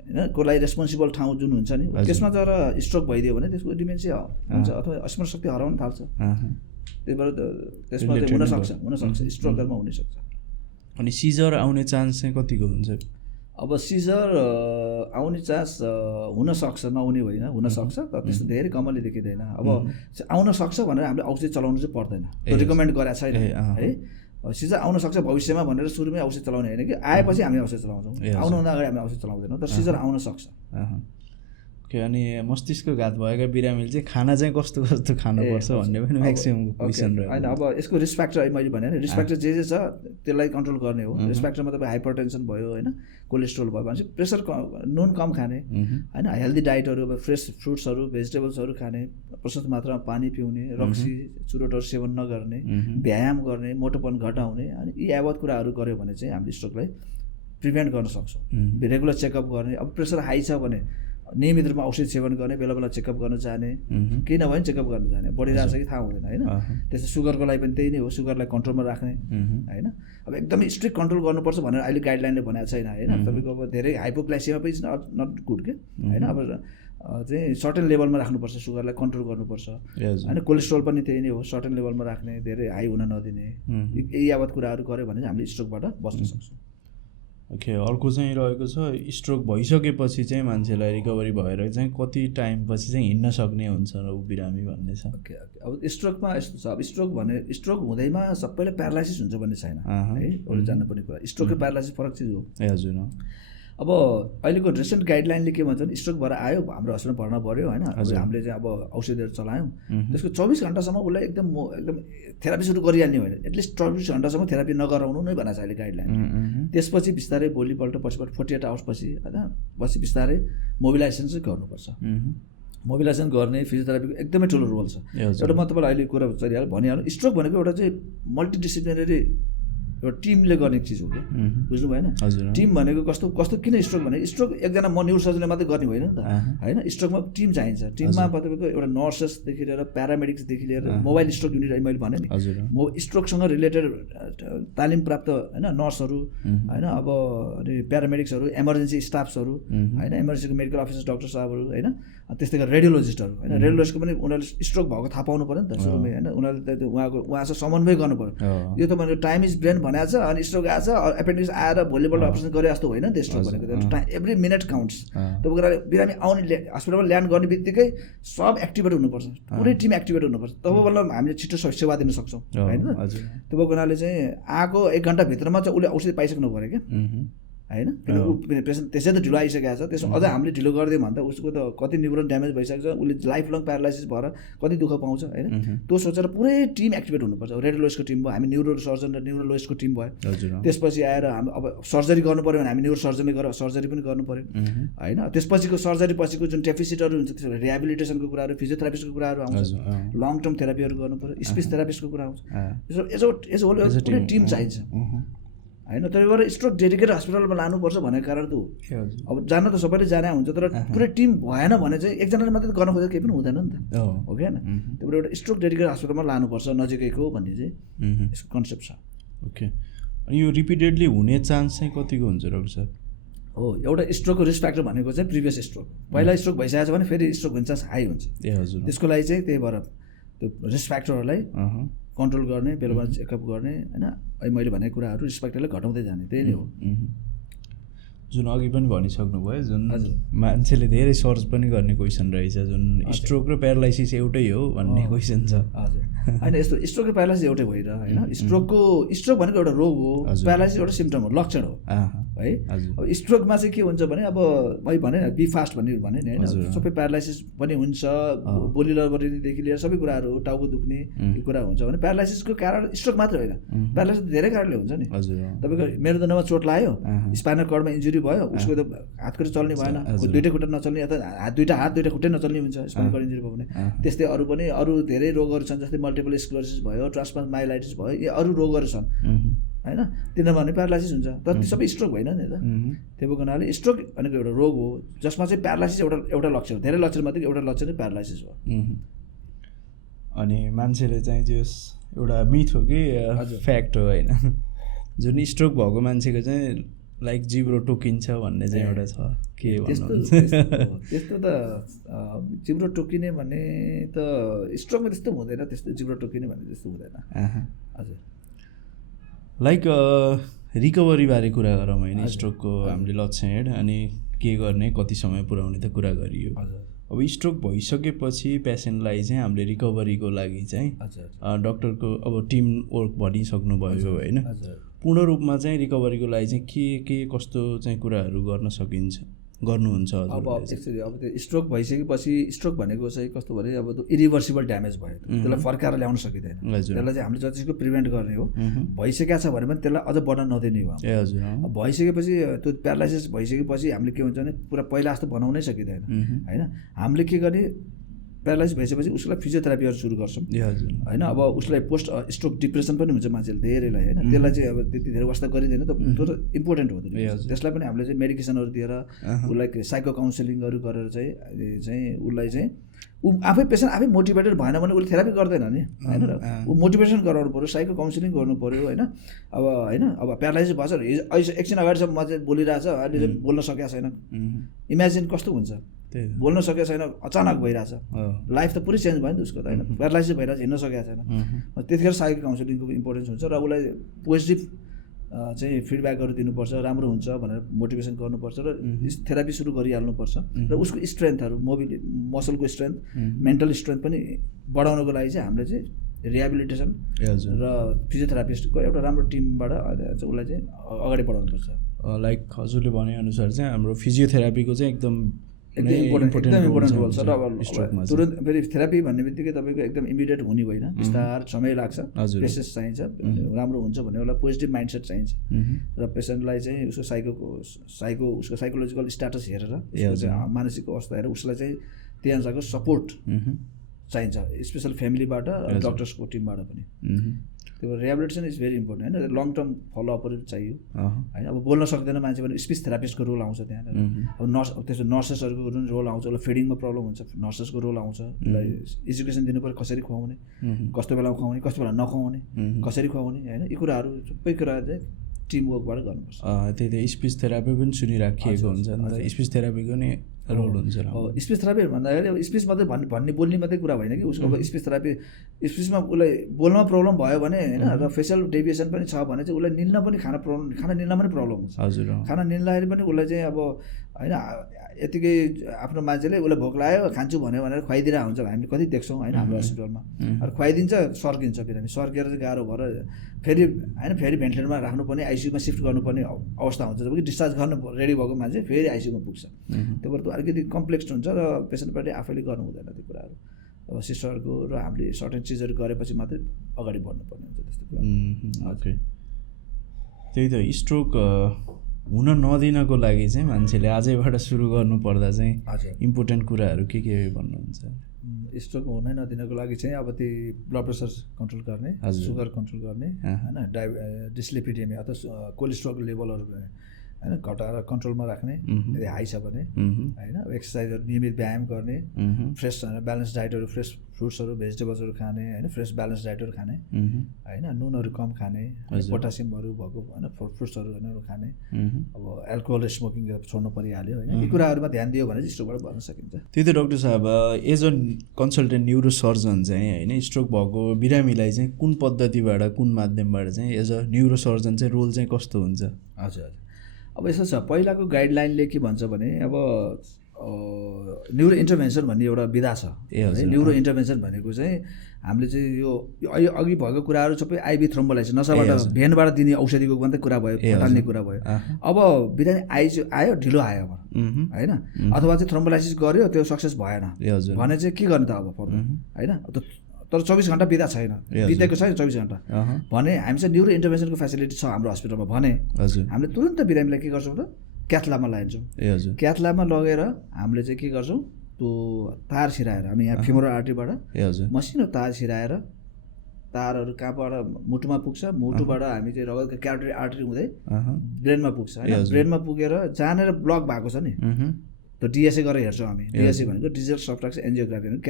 होइन को लागि रेस्पोन्सिबल ठाउँ जुन हुन्छ नि त्यसमा जर स्ट्रोक भइदियो भने त्यसको डिमेन्सिया हुन्छ अथवा स्मरण शक्ति हराउन थाल्छ। त्यही भएर त्यसमा चाहिँ हुनसक्छ स्ट्रोकहरूमा हुनसक्छ। अनि सिजर आउने चान्स चाहिँ कतिको हुन्छ? अब सिजर आउने चान्स हुनसक्छ, नहुने होइन, हुनसक्छ, तर त्यस्तो धेरै कमनली देखिँदैन। अब आउन सक्छ भनेर हामीले औषधि चलाउनु चाहिँ पर्दैन, त्यो रिकमेन्ड गरेको छैन है। सिजर आउन सक्छ भविष्यमा भनेर सुरुमै औषधि चलाउने होइन कि आएपछि हामी औषधि चलाउँछौँ, आउनुभन्दा अगाडि हामी औषधि चलाउँदैनौँ, तर सिजर आउन सक्छ। ओके। अनि मस्तिष्कघात भएका बिरामीले चाहिँ खाना चाहिँ कस्तो कस्तो खानुपर्छ भन्ने पनि म्याक्सिमम क्वेसन रह्यो होइन। अब यसको रिस्क फ्याक्टर मैले भने रिस्क फ्याक्टर जे छ त्यसलाई कन्ट्रोल गर्ने हो। रिस्क फ्याक्टरमा तपाईँ हाइपरटेन्सन भयो होइन, कोलेस्ट्रोल भयो भनेपछि प्रेसर नुन कम खाने होइन, हेल्दी डाइटहरू अब फ्रेस फ्रुट्सहरू भेजिटेबल्सहरू खाने, प्रशस्त मात्रामा पानी पिउने, रक्सी चुरोटहरू सेवन नगर्ने, व्यायाम गर्ने, मोटोपन घटाउने, अनि यी यावत कुराहरू गऱ्यो भने चाहिँ हामीले स्ट्रोकलाई प्रिभेन्ट गर्न सक्छौँ। रेगुलर चेकअप गर्ने। अब प्रेसर हाई छ भने नियमित रूपमा औषधि सेवन गर्ने, बेला बेला चेकअप गर्न जाने, केही नभए पनि चेकअप गर्न जाने, बढिरहेको छ कि थाहा हुँदैन होइन। त्यस्तै सुगरको लागि पनि त्यही नै हो, सुगरलाई कन्ट्रोलमा राख्ने होइन। अब एकदमै स्ट्रिक्ट कन्ट्रोल गर्नुपर्छ भनेर अहिले गाइडलाइनले भनेको छैन होइन। तपाईँको अब धेरै हाइपोग्लाइसिमिया पनि नट गुड के होइन। अब चाहिँ सर्टेन लेभलमा राख्नुपर्छ, सुगरलाई कन्ट्रोल गर्नुपर्छ होइन। कोलेस्ट्रोल पनि त्यही नै हो, सर्टेन लेभलमा राख्ने, धेरै हाई हुन नदिने, यही यावत कुराहरू गऱ्यो भने हामीले स्ट्रोकबाट बच्न सक्छौँ। ओके, अर्को चाहिँ रहेको छ स्ट्रोक भइसकेपछि चाहिँ मान्छेलाई रिकभरी भएर चाहिँ कति टाइमपछि चाहिँ हिँड्न सक्ने हुन्छ र ऊ बिरामी भन्ने छ। ओके अब स्ट्रोकमा यस्तो छ, अब स्ट्रोक हुँदैमा सबैले प्यारालाइसिस हुन्छ भन्ने छैन है, एउटा जान्नुपर्ने कुरा। स्ट्रोक र प्यारालाइसिस फरक चिज हो। ए हजुर। अब अहिलेको रिसेन्ट गाइडलाइनले के भन्छ भने स्ट्रोक भएर आयो हाम्रो हस्पिटल भर्ना पऱ्यो होइन। अब हामीले चाहिँ अब औषधिहरू चलायौँ, त्यसको 24 घन्टासम्म उसलाई एकदम थेरापी सुरु गरिहाल्ने होइन, एटलिस्ट 24 घन्टासम्म थेरापी नगराउनु नै भनेको छ अहिले गाइडलाइन। त्यसपछि बिस्तारै भोलिपल्ट पछिपल्ट 48 आवर्सपछि होइन पछि बिस्तारै मोबिलाइजेसन चाहिँ गर्नुपर्छ। मोबिलाइजेसन गर्ने फिजियोथेरापीको एकदमै ठुलो रोल छ। एउटा म तपाईँलाई अहिले कुरा चलिहाल्यो भनिहाल्नु, स्ट्रोक भनेको एउटा चाहिँ मल्टिडिसिप्लिनरी एउटा टिमले गर्ने चिज हो क्या, बुझ्नु भएन। टिम भनेको कस्तो किन स्ट्रोक भने स्ट्रोक एकजना म न्युरोसर्जनले मात्रै गर्ने होइन नि त होइन। स्ट्रोकमा टिम चाहिन्छ। टिममा तपाईँको एउटा नर्सेसदेखि लिएर प्यारामेडिक्सदेखि लिएर मोबाइल स्ट्रोक युनिट मैले भने नि, स्ट्रोकसँग रिलेटेड तालिम प्राप्त होइन नर्सहरू होइन, अब अनि प्यारामेडिक्सहरू, इमर्जेन्सी स्टाफ्सहरू होइन, इमर्जेन्सीको मेडिकल अफिसर डक्टर साहबहरू होइन, त्यस्तै गरेर रेडियोलोजिस्टहरू होइन। रेडियोलोजिस्टको पनि उनीहरूले स्ट्रोक भएको थाहा पाउनु पऱ्यो नि त सुरुमै होइन। उनीहरूले उहाँसँग समन्वय गर्नु पऱ्यो। यो त मैले टाइम इज ब्रेन भनेको छ अनि स्ट्रोक आएछ, एपेन्डिक्स आएर भोलिपल्ट अपरेसन गरे जस्तो होइन नि त स्ट्रोक भनेको। Every minute counts. तपाईँको कुरा बिरामी आउने हस्पिटलमा ल्यान्ड गर्ने बित्तिकै सब एक्टिभेट हुनुपर्छ, पुरै टिम एक्टिभेट हुनुपर्छ, तब बल्ल हामीले छिटो सेवा दिन सक्छौँ होइन। त्यो भएको हुनाले चाहिँ आएको 1 घन्टाभित्रमा चाहिँ उसले औषधि पाइसक्नु पऱ्यो क्या होइन। किन ऊ पेसेन्ट त्यसै त ढिलो आइसकेको छ, त्यसमा अझै हामीले ढिलो गरिदियो भने त उसको त कति न्युरोन ड्यामेज भइसकेको छ, उसले लाइफ लङ प्यारालाइसिस भएर कति दुःख पाउँछ होइन। त्यो सोचेर पुरै टिम एक्टिभेट हुनुपर्छ। रेडियोलोजिस्टको टिम भयो, हामी न्युरो सर्जन र न्युरोलोजिस्टको टिम भयो। त्यसपछि आएर हामी अब सर्जरी गर्नु पऱ्यो भने हामी न्युरो सर्जनले गरेर सर्जरी पनि गर्नु पऱ्यो होइन। त्यसपछिको सर्जरी पछिको जुन डेफिसिटहरू हुन्छ त्यसको रिहेबिलिटेसनको कुराहरू, फिजियोथेरापिस्टको कुराहरू आउँछ, लङ टर्म थेरापीहरू गर्नु पऱ्यो, स्पिच थेरापिस्टको कुरा आउँछ। एज होल पुरै टिम चाहिन्छ होइन। त्यही भएर स्ट्रोक डेडिकेटेड हस्पिटलमा लानुपर्छ भनेको कारण त हो। अब जान त सबैले जाने हुन्छ, तर पुरै टिम भएन भने चाहिँ एकजनाले मात्रै गर्न खोजेर केही पनि हुँदैन नि त, हो कि होइन। त्यही भएर एउटा स्ट्रोक डेडिकेटेड हस्पिटलमा लानुपर्छ नजिकैको भन्ने चाहिँ यसको कन्सेप्ट छ। ओके, अनि यो रिपिटेडली हुने चान्स चाहिँ कतिको हुन्छ डाक्टर साहब? हो, एउटा स्ट्रोकको रिस्क फ्याक्टर भनेको चाहिँ प्रिभियस स्ट्रोक, पहिला स्ट्रोक भइसकेको छ भने फेरि स्ट्रोक हुने चान्स हाई हुन्छ। ए हजुर। त्यसको लागि चाहिँ त्यही भएर त्यो रिस्क फ्याक्टरहरूलाई कन्ट्रोल गर्ने, बेला चेकअप गर्ने होइन। अहिले मैले भनेको कुराहरू रिस्क फ्याक्टरलाई घटाउँदै जाने, त्यही नै हो। जुन अघि पनि भनिसक्नु भयो, जुन मान्छेले धेरै सर्च पनि गर्ने क्वेसन रहेछ, जुन स्ट्रोक र प्यारालाइसिस एउटै हो भन्ने क्वेसन छ। हजुर होइन, यस्तो स्ट्रोक र प्यारालाइसिस एउटै भइरह होइन। स्ट्रोक भनेको एउटा रोग हो, प्यारालाइसिस एउटा सिम्पटम हो, लक्षण हो है। अब स्ट्रोकमा चाहिँ के हुन्छ भने अब मैले भने नि बी फास्ट भने नि होइन, सबै प्यारालाइसिस पनि हुन्छ, बोलिलदेखि लिएर सबै कुराहरू, टाउको दुख्ने यो कुरा हुन्छ भने प्यारालाइसिसको कारण स्ट्रोक मात्र होइन, प्यारालाइसिस धेरै कारणले हुन्छ नि। तपाईँको मेरुदण्डमा चोट लाग्यो, स्पाइनल कर्डमा इन्जुरी भयो, उसको त हात खुट्टा चल्ने भएन, दुइटै खुट्टा नचल्ने अथवा दुइटा हात दुइटा खुट्टै नचल्ने हुन्छ स्पाइनल कर्ड इन्जुरी भयो भने। त्यस्तै अरू पनि अरू धेरै रोगहरू छन्, जस्तै मल्टिपल स्क्लेरोसिस भयो, ट्रान्सप्लान्ट माइलाइटिस भयो, यो अरू रोगहरू छन् होइन। तिनीहरूमा भने प्यारालाइसिस हुन्छ, तर त्यो सबै स्ट्रोक होइन नि त। त्यो भएको हुनाले स्ट्रोक भनेको एउटा रोग हो जसमा चाहिँ प्यारालाइसिस एउटा लक्षण हो, धेरै लक्षणमध्ये एउटा लक्षण चाहिँ प्यारालाइसिस हो। अनि मान्छेले चाहिँ त्यो एउटा मिथ हो कि फ्याक्ट हो होइन, जुन स्ट्रोक भएको मान्छेको चाहिँ लाइक जिब्रो टोकिन्छ भन्ने चाहिँ एउटा छ, के त्यस्तो त जिब्रो टोकिने भन्ने त स्ट्रोकमा त्यस्तो हुँदैन, त्यस्तो जिब्रो टोकिने भन्ने त्यस्तो हुँदैन। हजुर, लाइक रिकभरीबारे कुरा गरौँ होइन, स्ट्रोकको हामीले लक्षण अनि के गर्ने, कति समय पुर्याउने त कुरा गरियो। अब स्ट्रोक भइसकेपछि पेसेन्टलाई चाहिँ हामीले रिकभरीको लागि चाहिँ डक्टरको अब टिम वर्क भनिसक्नुभयो होइन, पूर्ण रूपमा चाहिँ रिकभरीको लागि चाहिँ के कस्तो चाहिँ कुराहरू गर्नुहुन्छ? अब एक्चुअली अब त्यो स्ट्रोक भइसकेपछि स्ट्रोक भनेको चाहिँ कस्तो भने अब त्यो इरिभर्सिबल ड्यामेज भयो, त्यसलाई फर्काएर ल्याउन सकिँदैन, त्यसलाई चाहिँ हामीले जतिसक्दो प्रिभेन्ट गर्ने हो। भइसकेको छ भने पनि त्यसलाई अझ बढ्न नदिने हो। भइसकेपछि त्यो प्यारालाइसिस भइसकेपछि हामीले के हुन्छ भने पुरा पहिला जस्तो बनाउनै सकिँदैन होइन। हामीले के गर्ने, प्यारालाइज भइसकेपछि उसलाई फिजियोथेरापीहरू सुरु गर्छौँ होइन। अब उसलाई पोस्ट स्ट्रोक डिप्रेसन पनि हुन्छ मान्छेले धेरैलाई होइन, त्यसलाई चाहिँ अब त्यति धेरै वास्ता गरिँदैन त, त्यो त इम्पोर्टेन्ट हो। त्यसलाई पनि हामीले चाहिँ मेडिकेसनहरू दिएर उसलाई साइको काउन्सिलिङहरू गरेर चाहिँ उसलाई चाहिँ ऊ आफै पेसेन्ट आफै मोटिभेटेड भएन भने उसले थेरापी गर्दैन नि होइन र, ऊ मोटिभेसन गराउनु पऱ्यो, साइको काउन्सिलिङ गर्नु पऱ्यो होइन। अब होइन अब प्यारालाइज भएछ एकछिन अगाडिसम्म म चाहिँ बोलिरहेछ, अहिले चाहिँ बोल्न सकेको छैन, इमेजिन कस्तो हुन्छ, बोल्न सकेको छैन, अचानक भइरहेछ, लाइफ त पुरै चेन्ज भयो नि त उसको त होइन, प्यारालाइज भइरहेछ, हिँड्न सकेको छैन। त्यतिखेर साइको काउन्सिलिङको इम्पोर्टेन्स हुन्छ र उसलाई पोजिटिभ चाहिँ फिडब्याकहरू दिनुपर्छ, राम्रो हुन्छ भनेर मोटिभेसन गर्नुपर्छ र थेरापी सुरु गरिहाल्नुपर्छ र उसको स्ट्रेन्थहरू मसलको स्ट्रेन्थ, मेन्टल स्ट्रेन्थ पनि बढाउनको लागि चाहिँ हामीले चाहिँ रिहेबिलिटेसन र फिजियोथेरापिस्टको एउटा राम्रो टिमबाट उसलाई चाहिँ अगाडि बढाउनुपर्छ। लाइक हजुरले भनेअनुसार चाहिँ हाम्रो फिजियोथेरापीको चाहिँ एकदम एकदम इम्पोर्टेन्ट रोल छ र अब तुरन्त फेरि थेरापी भन्ने बित्तिकै तपाईँको एकदम इमिडिएट हुने होइन, बिस्तार समय लाग्छ, पेसेन्स चाहिन्छ, राम्रो हुन्छ भने उसलाई पोजिटिभ माइन्डसेट चाहिन्छ र पेसेन्टलाई चाहिँ उसको उसको साइकोलोजिकल स्ट्याटस हेरेर मानसिक अवस्था हेरेर उसलाई चाहिँ त्यही अनुसारको सपोर्ट चाहिन्छ, स्पेसल फ्यामिलीबाट डक्टर्सको टिमबाट पनि। त्यो रिहेबिलिटेसन इज भेरी इम्पोर्टेन्ट होइन, लङ टर्म फलोअपहरू चाहियो होइन। अब बोल्न सक्दैन मान्छे भने स्पिच थेरापिस्टको रोल आउँछ त्यहाँनिर, अब त्यसो नर्सेसहरूको पनि रोल आउँछ, उसलाई फिडिङमा प्रब्लम हुन्छ, नर्सेसको रोल आउँछ, उसलाई एजुकेसन दिनु पऱ्यो, कसरी खुवाउने, कस्तो बेला खुवाउने, कस्तो बेला नखुवाउने, कसरी खुवाउने होइन, यी कुराहरू सबै कुरा चाहिँ टिम वर्कबाट गर्नुपर्छ। त्यही त स्पिच थेरापी पनि सुनिराखिएको हुन्छ, स्पिच थेरापीको नि रोल हुन्छ। स्पिच थेरापी भन्दाखेरि अब स्पिच मात्रै भन्ने बोल्ने मात्रै कुरा होइन कि, उसको अब स्पिच थेरापी स्पिचमा उसलाई बोल्नमा प्रब्लम भयो भने होइन र फेसियल डेभिएसन पनि छ भने चाहिँ उसलाई निल्न पनि खाना निल्न पनि प्रब्लम हुन्छ। खाना निल्दाखेरि पनि उसलाई चाहिँ अब होइन यतिकै आफ्नो मान्छेले उसलाई भोक लाग्यो खान्छु भन्यो भनेर खुवाइदिरहेको हुन्छ, हामीले कति देख्छौँ होइन हाम्रो हस्पिटलमा। अरू खुवाइदिन्छ, सर्किन्छ, बिरामी सर्केर चाहिँ गाह्रो भएर फेरि होइन फेरि भेन्टिलेटरमा राख्नुपर्ने, आइसियुमा सिफ्ट गर्नुपर्ने अवस्था हुन्छ, जब कि डिस्चार्ज गर्न रेडी भएको मान्छे फेरि आइसियुमा पुग्छ। त्यो भएर अलिकति कम्प्लेक्स हुन्छ र पेसेन्टपट्टि आफैले गर्नु हुँदैन त्यो कुराहरू। अब सिस्टरहरूको र हामीले सर्टेन चिजहरू गरेपछि मात्रै अगाडि बढ्नुपर्ने हुन्छ त्यस्तो कुरा। ओके, त्यही त स्ट्रोक हुन नदिनको लागि चाहिँ मान्छेले आजैबाट सुरु गर्नुपर्दा चाहिँ इम्पोर्टेन्ट कुराहरू के भन्नुहुन्छ? स्ट्रोक हुनै नदिनको लागि चाहिँ अब त्यो ब्लड प्रेसर कन्ट्रोल गर्ने, सुगर कन्ट्रोल गर्ने होइन, डिस्लिपिडेमिया अथवा कोलेस्ट्रोल लेभलहरू होइन घटाएर कन्ट्रोलमा राख्ने, यदि हाई छ भने होइन। एक्सर्साइजहरू नियमित व्यायाम गर्ने, फ्रेस ब्यालेन्स डाइटहरू, फ्रेस फ्रुट्सहरू भेजिटेबल्सहरू खाने होइन, फ्रेस ब्यालेन्स डाइटहरू खाने होइन, नुनहरू कम खाने, पोटासियमहरू भएको होइन फ्रुट्सहरू होइन खाने, अब एल्कोहल स्मोकिङ छोड्नु परिहाल्यो होइन। यी कुराहरूमा ध्यान दियो भने चाहिँ स्ट्रोकबाट बच्न सकिन्छ। त्यही त डाक्टर साहब, एज अ कन्सल्टेन्ट न्युरोसर्जन चाहिँ होइन स्ट्रोक भएको बिरामीलाई चाहिँ कुन पद्धतिबाट कुन माध्यमबाट चाहिँ एज अ न्युरोसर्जन चाहिँ रोल चाहिँ कस्तो हुन्छ? हजुर, अब यसो छ, पहिलाको गाइडलाइनले के भन्छ भने अब न्युरो इन्टरभेन्सन भन्ने एउटा विधा छ है। न्युरो इन्टरभेन्सन भनेको चाहिँ हामीले चाहिँ यो अघि भएको कुराहरू सबै आइभी थ्रोम्बोलाइसिस नसाबाट भेनबाट दिने औषधिको मात्रै कुरा भयो, फटाल्ने कुरा भयो। अब बिरामी आयो ढिलो आयो अब होइन, अथवा चाहिँ थ्रोम्बोलाइसिस गर्यो त्यो सक्सेस भएन भने चाहिँ के गर्ने त अब पर्दैन होइन। तर 24 घन्टा बिदा छैन, बितेको छैन 24 घन्टा भने हामी चाहिँ न्युरो इन्टरभेन्सनको फेसिलिटी छ हाम्रो हस्पिटलमा भने हामीले तुरन्त बिरामीलाई के गर्छौँ त क्याथ ल्याबमा लान्छौँ। क्याथ ल्याबमा लगेर हामीले चाहिँ के गर्छौँ, त्यो तार छिराएर हामी यहाँ फिमोरल आर्टरीबाट मसिनो तार छिराएर तारहरू कहाँबाट मुटुमा पुग्छ, मुटुबाट हामी चाहिँ रगतको क्यारोटिड आर्टरी हुँदै ब्रेनमा पुग्छ होइन। ब्रेनमा पुगेर जहाँनिर ब्लक भएको छ नि त्यो डिएसए गरेर हेर्छौँ हामी। डिएसए भनेको डिजिटल सब्ट्राक्सन एन्जियोग्राफी भनेको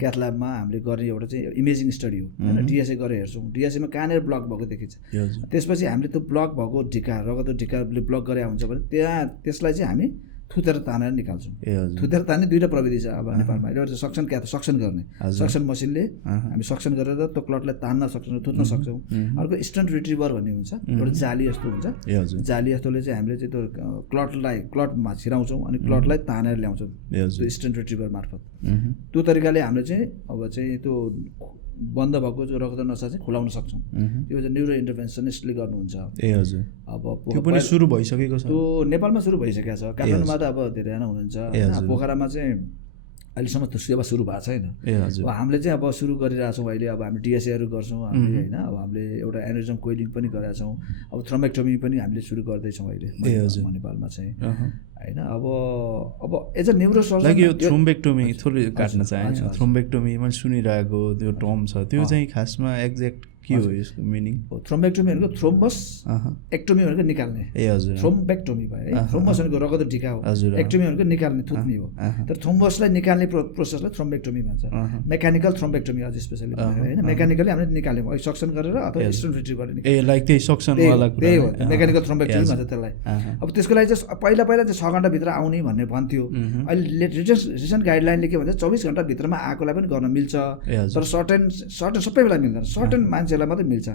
क्याथ ल्याबमा हामीले गर्ने एउटा चाहिँ इमेजिङ स्टडी हो होइन। डिएसए गरेर हेर्छौँ, डिएसएमा कहाँनिर ब्लक भएको देखिन्छ। त्यसपछि हामीले त्यो ब्लक भएको ढिका रगतको ढिकाले ब्लक गरे हुन्छ भने त्यसलाई चाहिँ हामी थुतेर तानेर निकाल्छौँ। थुतेर तान्ने दुईवटा प्रविधि छ अब नेपालमा, एउटा सक्सन सक्सन गर्ने, सक्सन मसिनले हामी सक्सन गरेर त्यो क्लटलाई तान्न सक्छौँ, थुत्न सक्छौँ। अर्को स्टन्ट रिट्रिभर भन्ने हुन्छ, एउटा जाली जस्तो हुन्छ, जाली जस्तोले चाहिँ हामीले चाहिँ त्यो क्लटमा छिराउँछौँ अनि क्लटलाई तानेर ल्याउँछौँ त्यो स्टन्ट रिट्रिभर मार्फत। त्यो तरिकाले हामीले चाहिँ अब चाहिँ त्यो बन्द भएको जो रगत नसा चाहिँ खुलाउन सक्छौँ। यो चाहिँ न्युरो इन्टरभेन्सनिस्टले गर्नुहुन्छ। अब त्यो पनि सुरु भइसकेको छ, त्यो नेपालमा सुरु भइसकेको छ, काठमाडौँमा त अब धेरैजना हुनुहुन्छ, पोखरामा चाहिँ अहिलेसम्म त्यो सेवा सुरु भएको छैन। हामीले चाहिँ अब सुरु गरिरहेछौँ अहिले। अब हामी डिएसएहरू गर्छौँ हामीले होइन, अब हामीले एउटा एनेरिजम कोइलिङ पनि गरेका छौँ, अब थ्रोम्बेक्टोमी पनि हामीले सुरु गर्दैछौँ अहिले नेपालमा चाहिँ होइन। अब एज अ न्युरोसर्जन लाइक यो थ्रोम्बेक्टोमी थोरै काट्न चाहेँ। थ्रोम्बेक्टोमी मैले सुनिरहेको त्यो टर्म छ, त्यो चाहिँ खासमा एक्ज्याक्ट के हो यसको मिनिङ? थ्रोम्बेक्टोमी भनेको थ्रोम्बस, एक्टोमी भनेको निकाल्ने। ए हजुर। थ्रोम्बेक्टोमी भयो है, थ्रोम्बस भनेको रगत ढिका हो, हजुर। एक्टोमी भनेको निकाल्ने, थुत्ने हो। तर थ्रोम्बसलाई निकाल्ने प्रोसेसलाई थ्रोम्बेक्टोमी भन्छ। मेकानिकल थ्रोम्बेक्टोमी अझ स्पेसली होइन, मेकानिकली हामीले निकाल्यौँ सक्सन गरेर अथवा स्टोन रिट्रिभ गरेर। ए लाइक त्यही सक्सनवाला कुरा। त्यही हो मेकानिकल थ्रोम्बेक्टोमी भन्छ त्यसलाई। अब त्यसको लागि चाहिँ पहिला चाहिँ 6 घन्टाभित्र आउने भन्ने भन्थ्यो। अहिले रिसेन्ट गाइडलाइनले के भन्छ 24 घन्टाभित्रमा आएकोलाई पनि गर्न मिल्छ, तर सर्टेन सबै बेला मिल्दैन, सर्टेन मान्छेलाई मात्रै मिल्छ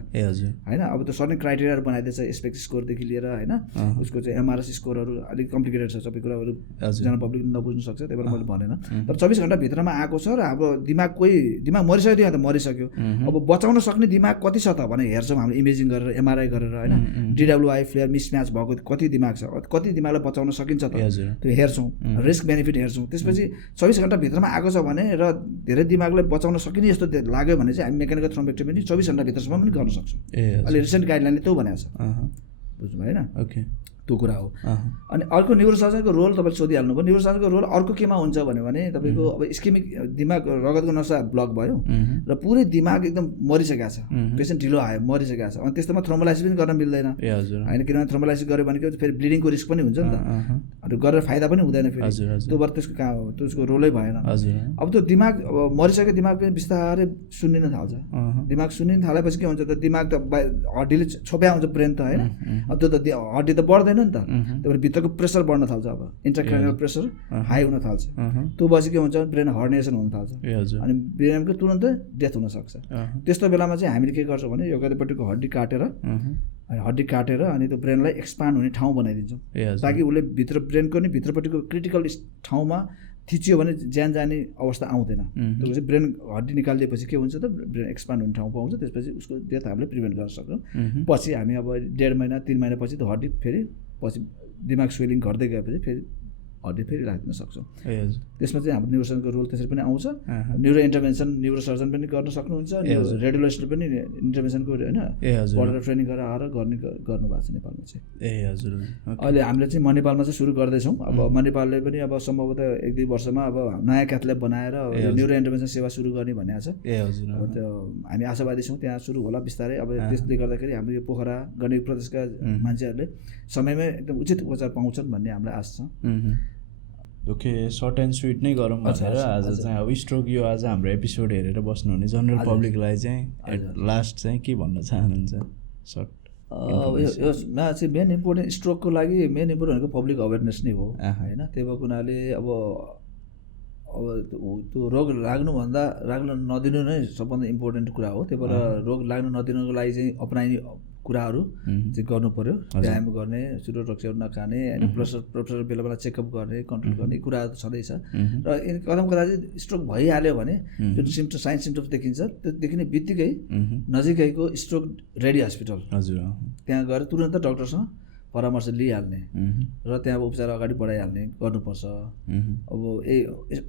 होइन। अब त्यो सर्टेन क्राइटेरियाहरू बनाइदिएछ, एस्पेक्ट स्कोरदेखि लिएर होइन, उसको चाहिँ एमआरएस स्कोरहरू अलिक कम्प्लिकेटेड छ, सबै कुराहरू जनरल पब्लिक नबुझ्नु सक्छ, त्यही भएर मैले भनेन। तर 24 घन्टाभित्रमा आएको छ र हाम्रो दिमाग मरिसक्यो त मरिसक्यो। अब बचाउन सक्ने दिमाग कति छ त भने हेर्छौँ हामीले इमेजिङ गरेर, एमआरआई गरेर होइन, डिडब्लुआई फ्लेयर मिसम्याच भएको कति दिमाग छ, कति दिमागलाई बचाउन सकिन्छ त त्यो हेर्छौँ, रिस्क बेनिफिट हेर्छौँ। त्यसपछि 24 घन्टाभित्रमा आएको छ भने र धेरै दिमागलाई बचाउन सकिने जस्तो लाग्यो भने चाहिँ हामी मेकानिकल थ्रोम्बेक्टोमी पनि 24 घन्टाभित्रसम्म पनि गर्न सक्छौँ। अहिले रिसेन्ट गाइडलाइनले त्यो भनेको छ, बुझ्नु भएन? ओके, त्यो कुरा हो। अनि अर्को न्युरोसर्जनको रोल तपाईँले सोधिहाल्नु भयो। न्युरोसर्जनको रोल अर्को केमा हुन्छ भने तपाईँको अब इस्केमिक दिमाग रगतको नसा ब्लक भयो र पुरै दिमाग एकदम मरिसकेको छ, पेसेन्ट ढिलो आयो मरिसकेको छ, अनि त्यस्तोमा थ्रोम्बोलाइसिस पनि गर्न मिल्दैन होइन, किनभने थ्रोम्बोलाइसिस गऱ्यो भने फेरि ब्लिडिङको रिस्क पनि हुन्छ नि त, अनि गरेर फाइदा पनि हुँदैन फेरि, त्यो भएर त्यसको रोलै भएन। अब त्यो दिमाग मरिसकेको दिमाग पनि बिस्तारै सुन्निन थाल्छ, दिमाग सुन्निन थालेपछि के हुन्छ त, दिमाग त हड्डीले छोप्या हुन्छ ब्रेन त होइन, अब त्यो त हड्डी त बढ्दैन नि त, त्यही भएर भित्रको प्रेसर बढ्न थाल्छ, अब इन्ट्राक्रेनियल प्रेसर हाई हुन थाल्छ, त्यो भएपछि के हुन्छ ब्रेन हर्नेसन हुन थाल्छ, अनि ब्रेनको तुरन्तै डेथ हुनसक्छ। त्यस्तो बेलामा चाहिँ हामीले के गर्छौँ भने एउटापट्टिको हड्डी काटेर अनि त्यो ब्रेनलाई एक्सपान्ड हुने ठाउँ बनाइदिन्छौँ, ताकि उसले ब्रेनको नि भित्रपट्टिको क्रिटिकल ठाउँमा थिचियो भने ज्यान जाने अवस्था आउँदैन। त्यो चाहिँ ब्रेन हड्डी निकालिदिएपछि के हुन्छ त, ब्रेन एक्सपान्ड हुने ठाउँ पाउँछ, त्यसपछि उसको डेथ हामीले प्रिभेन्ट गर्न सक्छौँ। पछि हामी अब 1.5 महिना 3 महिनापछि त्यो हड्डी फेरि पछि दिमाग स्वेलिङ घट्दै गएपछि फेरि हड्डी फेरि राखिदिन सक्छौँ। त्यसमा चाहिँ हाम्रो न्युरोसर्जनको रोल त्यसरी पनि आउँछ। न्युरो इन्टरभेन्सन न्युरोसर्जन पनि गर्न सक्नुहुन्छ, रेडियोलोजिस्टले पनि इन्टरभेन्सनको होइन पढेर ट्रेनिङ गरेर आएर गर्नुभएको छ नेपालमा चाहिँ। ए हजुर। अहिले हामीले चाहिँ मणिपालमा चाहिँ सुरु गर्दैछौँ। अब मणिपालले पनि अब सम्भवतः 1-2 वर्षमा अब नयाँ क्याथ ल्याब बनाएर न्युरो इन्टरभेन्सन सेवा सुरु गर्ने भनेको छ। ए हजुर। अब त्यो हामी आशावादी छौँ त्यहाँ सुरु होला बिस्तारै। अब त्यसले गर्दाखेरि हाम्रो यो पोखरा गण्डकी प्रदेशका मान्छेहरूले समयमै एकदम उचित उपचार पाउँछन् भन्ने हामीलाई आश छ। ओके, सर्ट एन्ड स्विट नै गरौँ भनेर आज चाहिँ अब स्ट्रोक यो आज हाम्रो एपिसोड हेरेर बस्नुहुने जनरल पब्लिकलाई चाहिँ एट लास्ट चाहिँ के भन्न चाहनुहुन्छ? सर्ट यसमा चाहिँ मेन इम्पोर्टेन्ट स्ट्रोकको लागि मेन इम्पोर्टेन्ट भनेको पब्लिक अवेरनेस नै हो होइन। त्यही भएको हुनाले अब त्यो रोग लाग्न नदिनु नै सबभन्दा इम्पोर्टेन्ट कुरा हो। त्यही भएर रोग लाग्न नदिनुको लागि चाहिँ अपनाइने कुराहरू चाहिँ गर्नु पऱ्यो। व्यायाम गर्ने, चुरो रक्सीहरू नखाने होइन, प्रेसर बेला बेला चेकअप गर्ने, कन्ट्रोल गर्ने कुराहरू छँदैछ। र कदम कदा चाहिँ स्ट्रोक भइहाल्यो भने जुन साइन सिम्टम्स देखिन्छ त्यो देखिने बित्तिकै नजिकैको स्ट्रोक रेडी हस्पिटल हजुर त्यहाँ गएर तुरन्त डक्टरसँग परामर्श लिइहाल्ने र त्यहाँ उपचार अगाडि बढाइहाल्ने गर्नुपर्छ। अब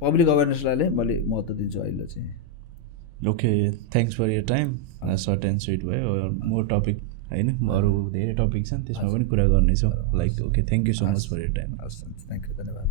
पब्लिक अवेरनेसलाई नै मैले महत्त्व दिन्छु अहिले चाहिँ। Okay, thanks for your time. Short and sweet भयो। मोर टपिक होइन, अरू धेरै टपिक छन् त्यसमा पनि कुरा गर्नेछौँ like. Okay, thank you so much for your time. हस्, थ्याङ्क यू, धन्यवाद।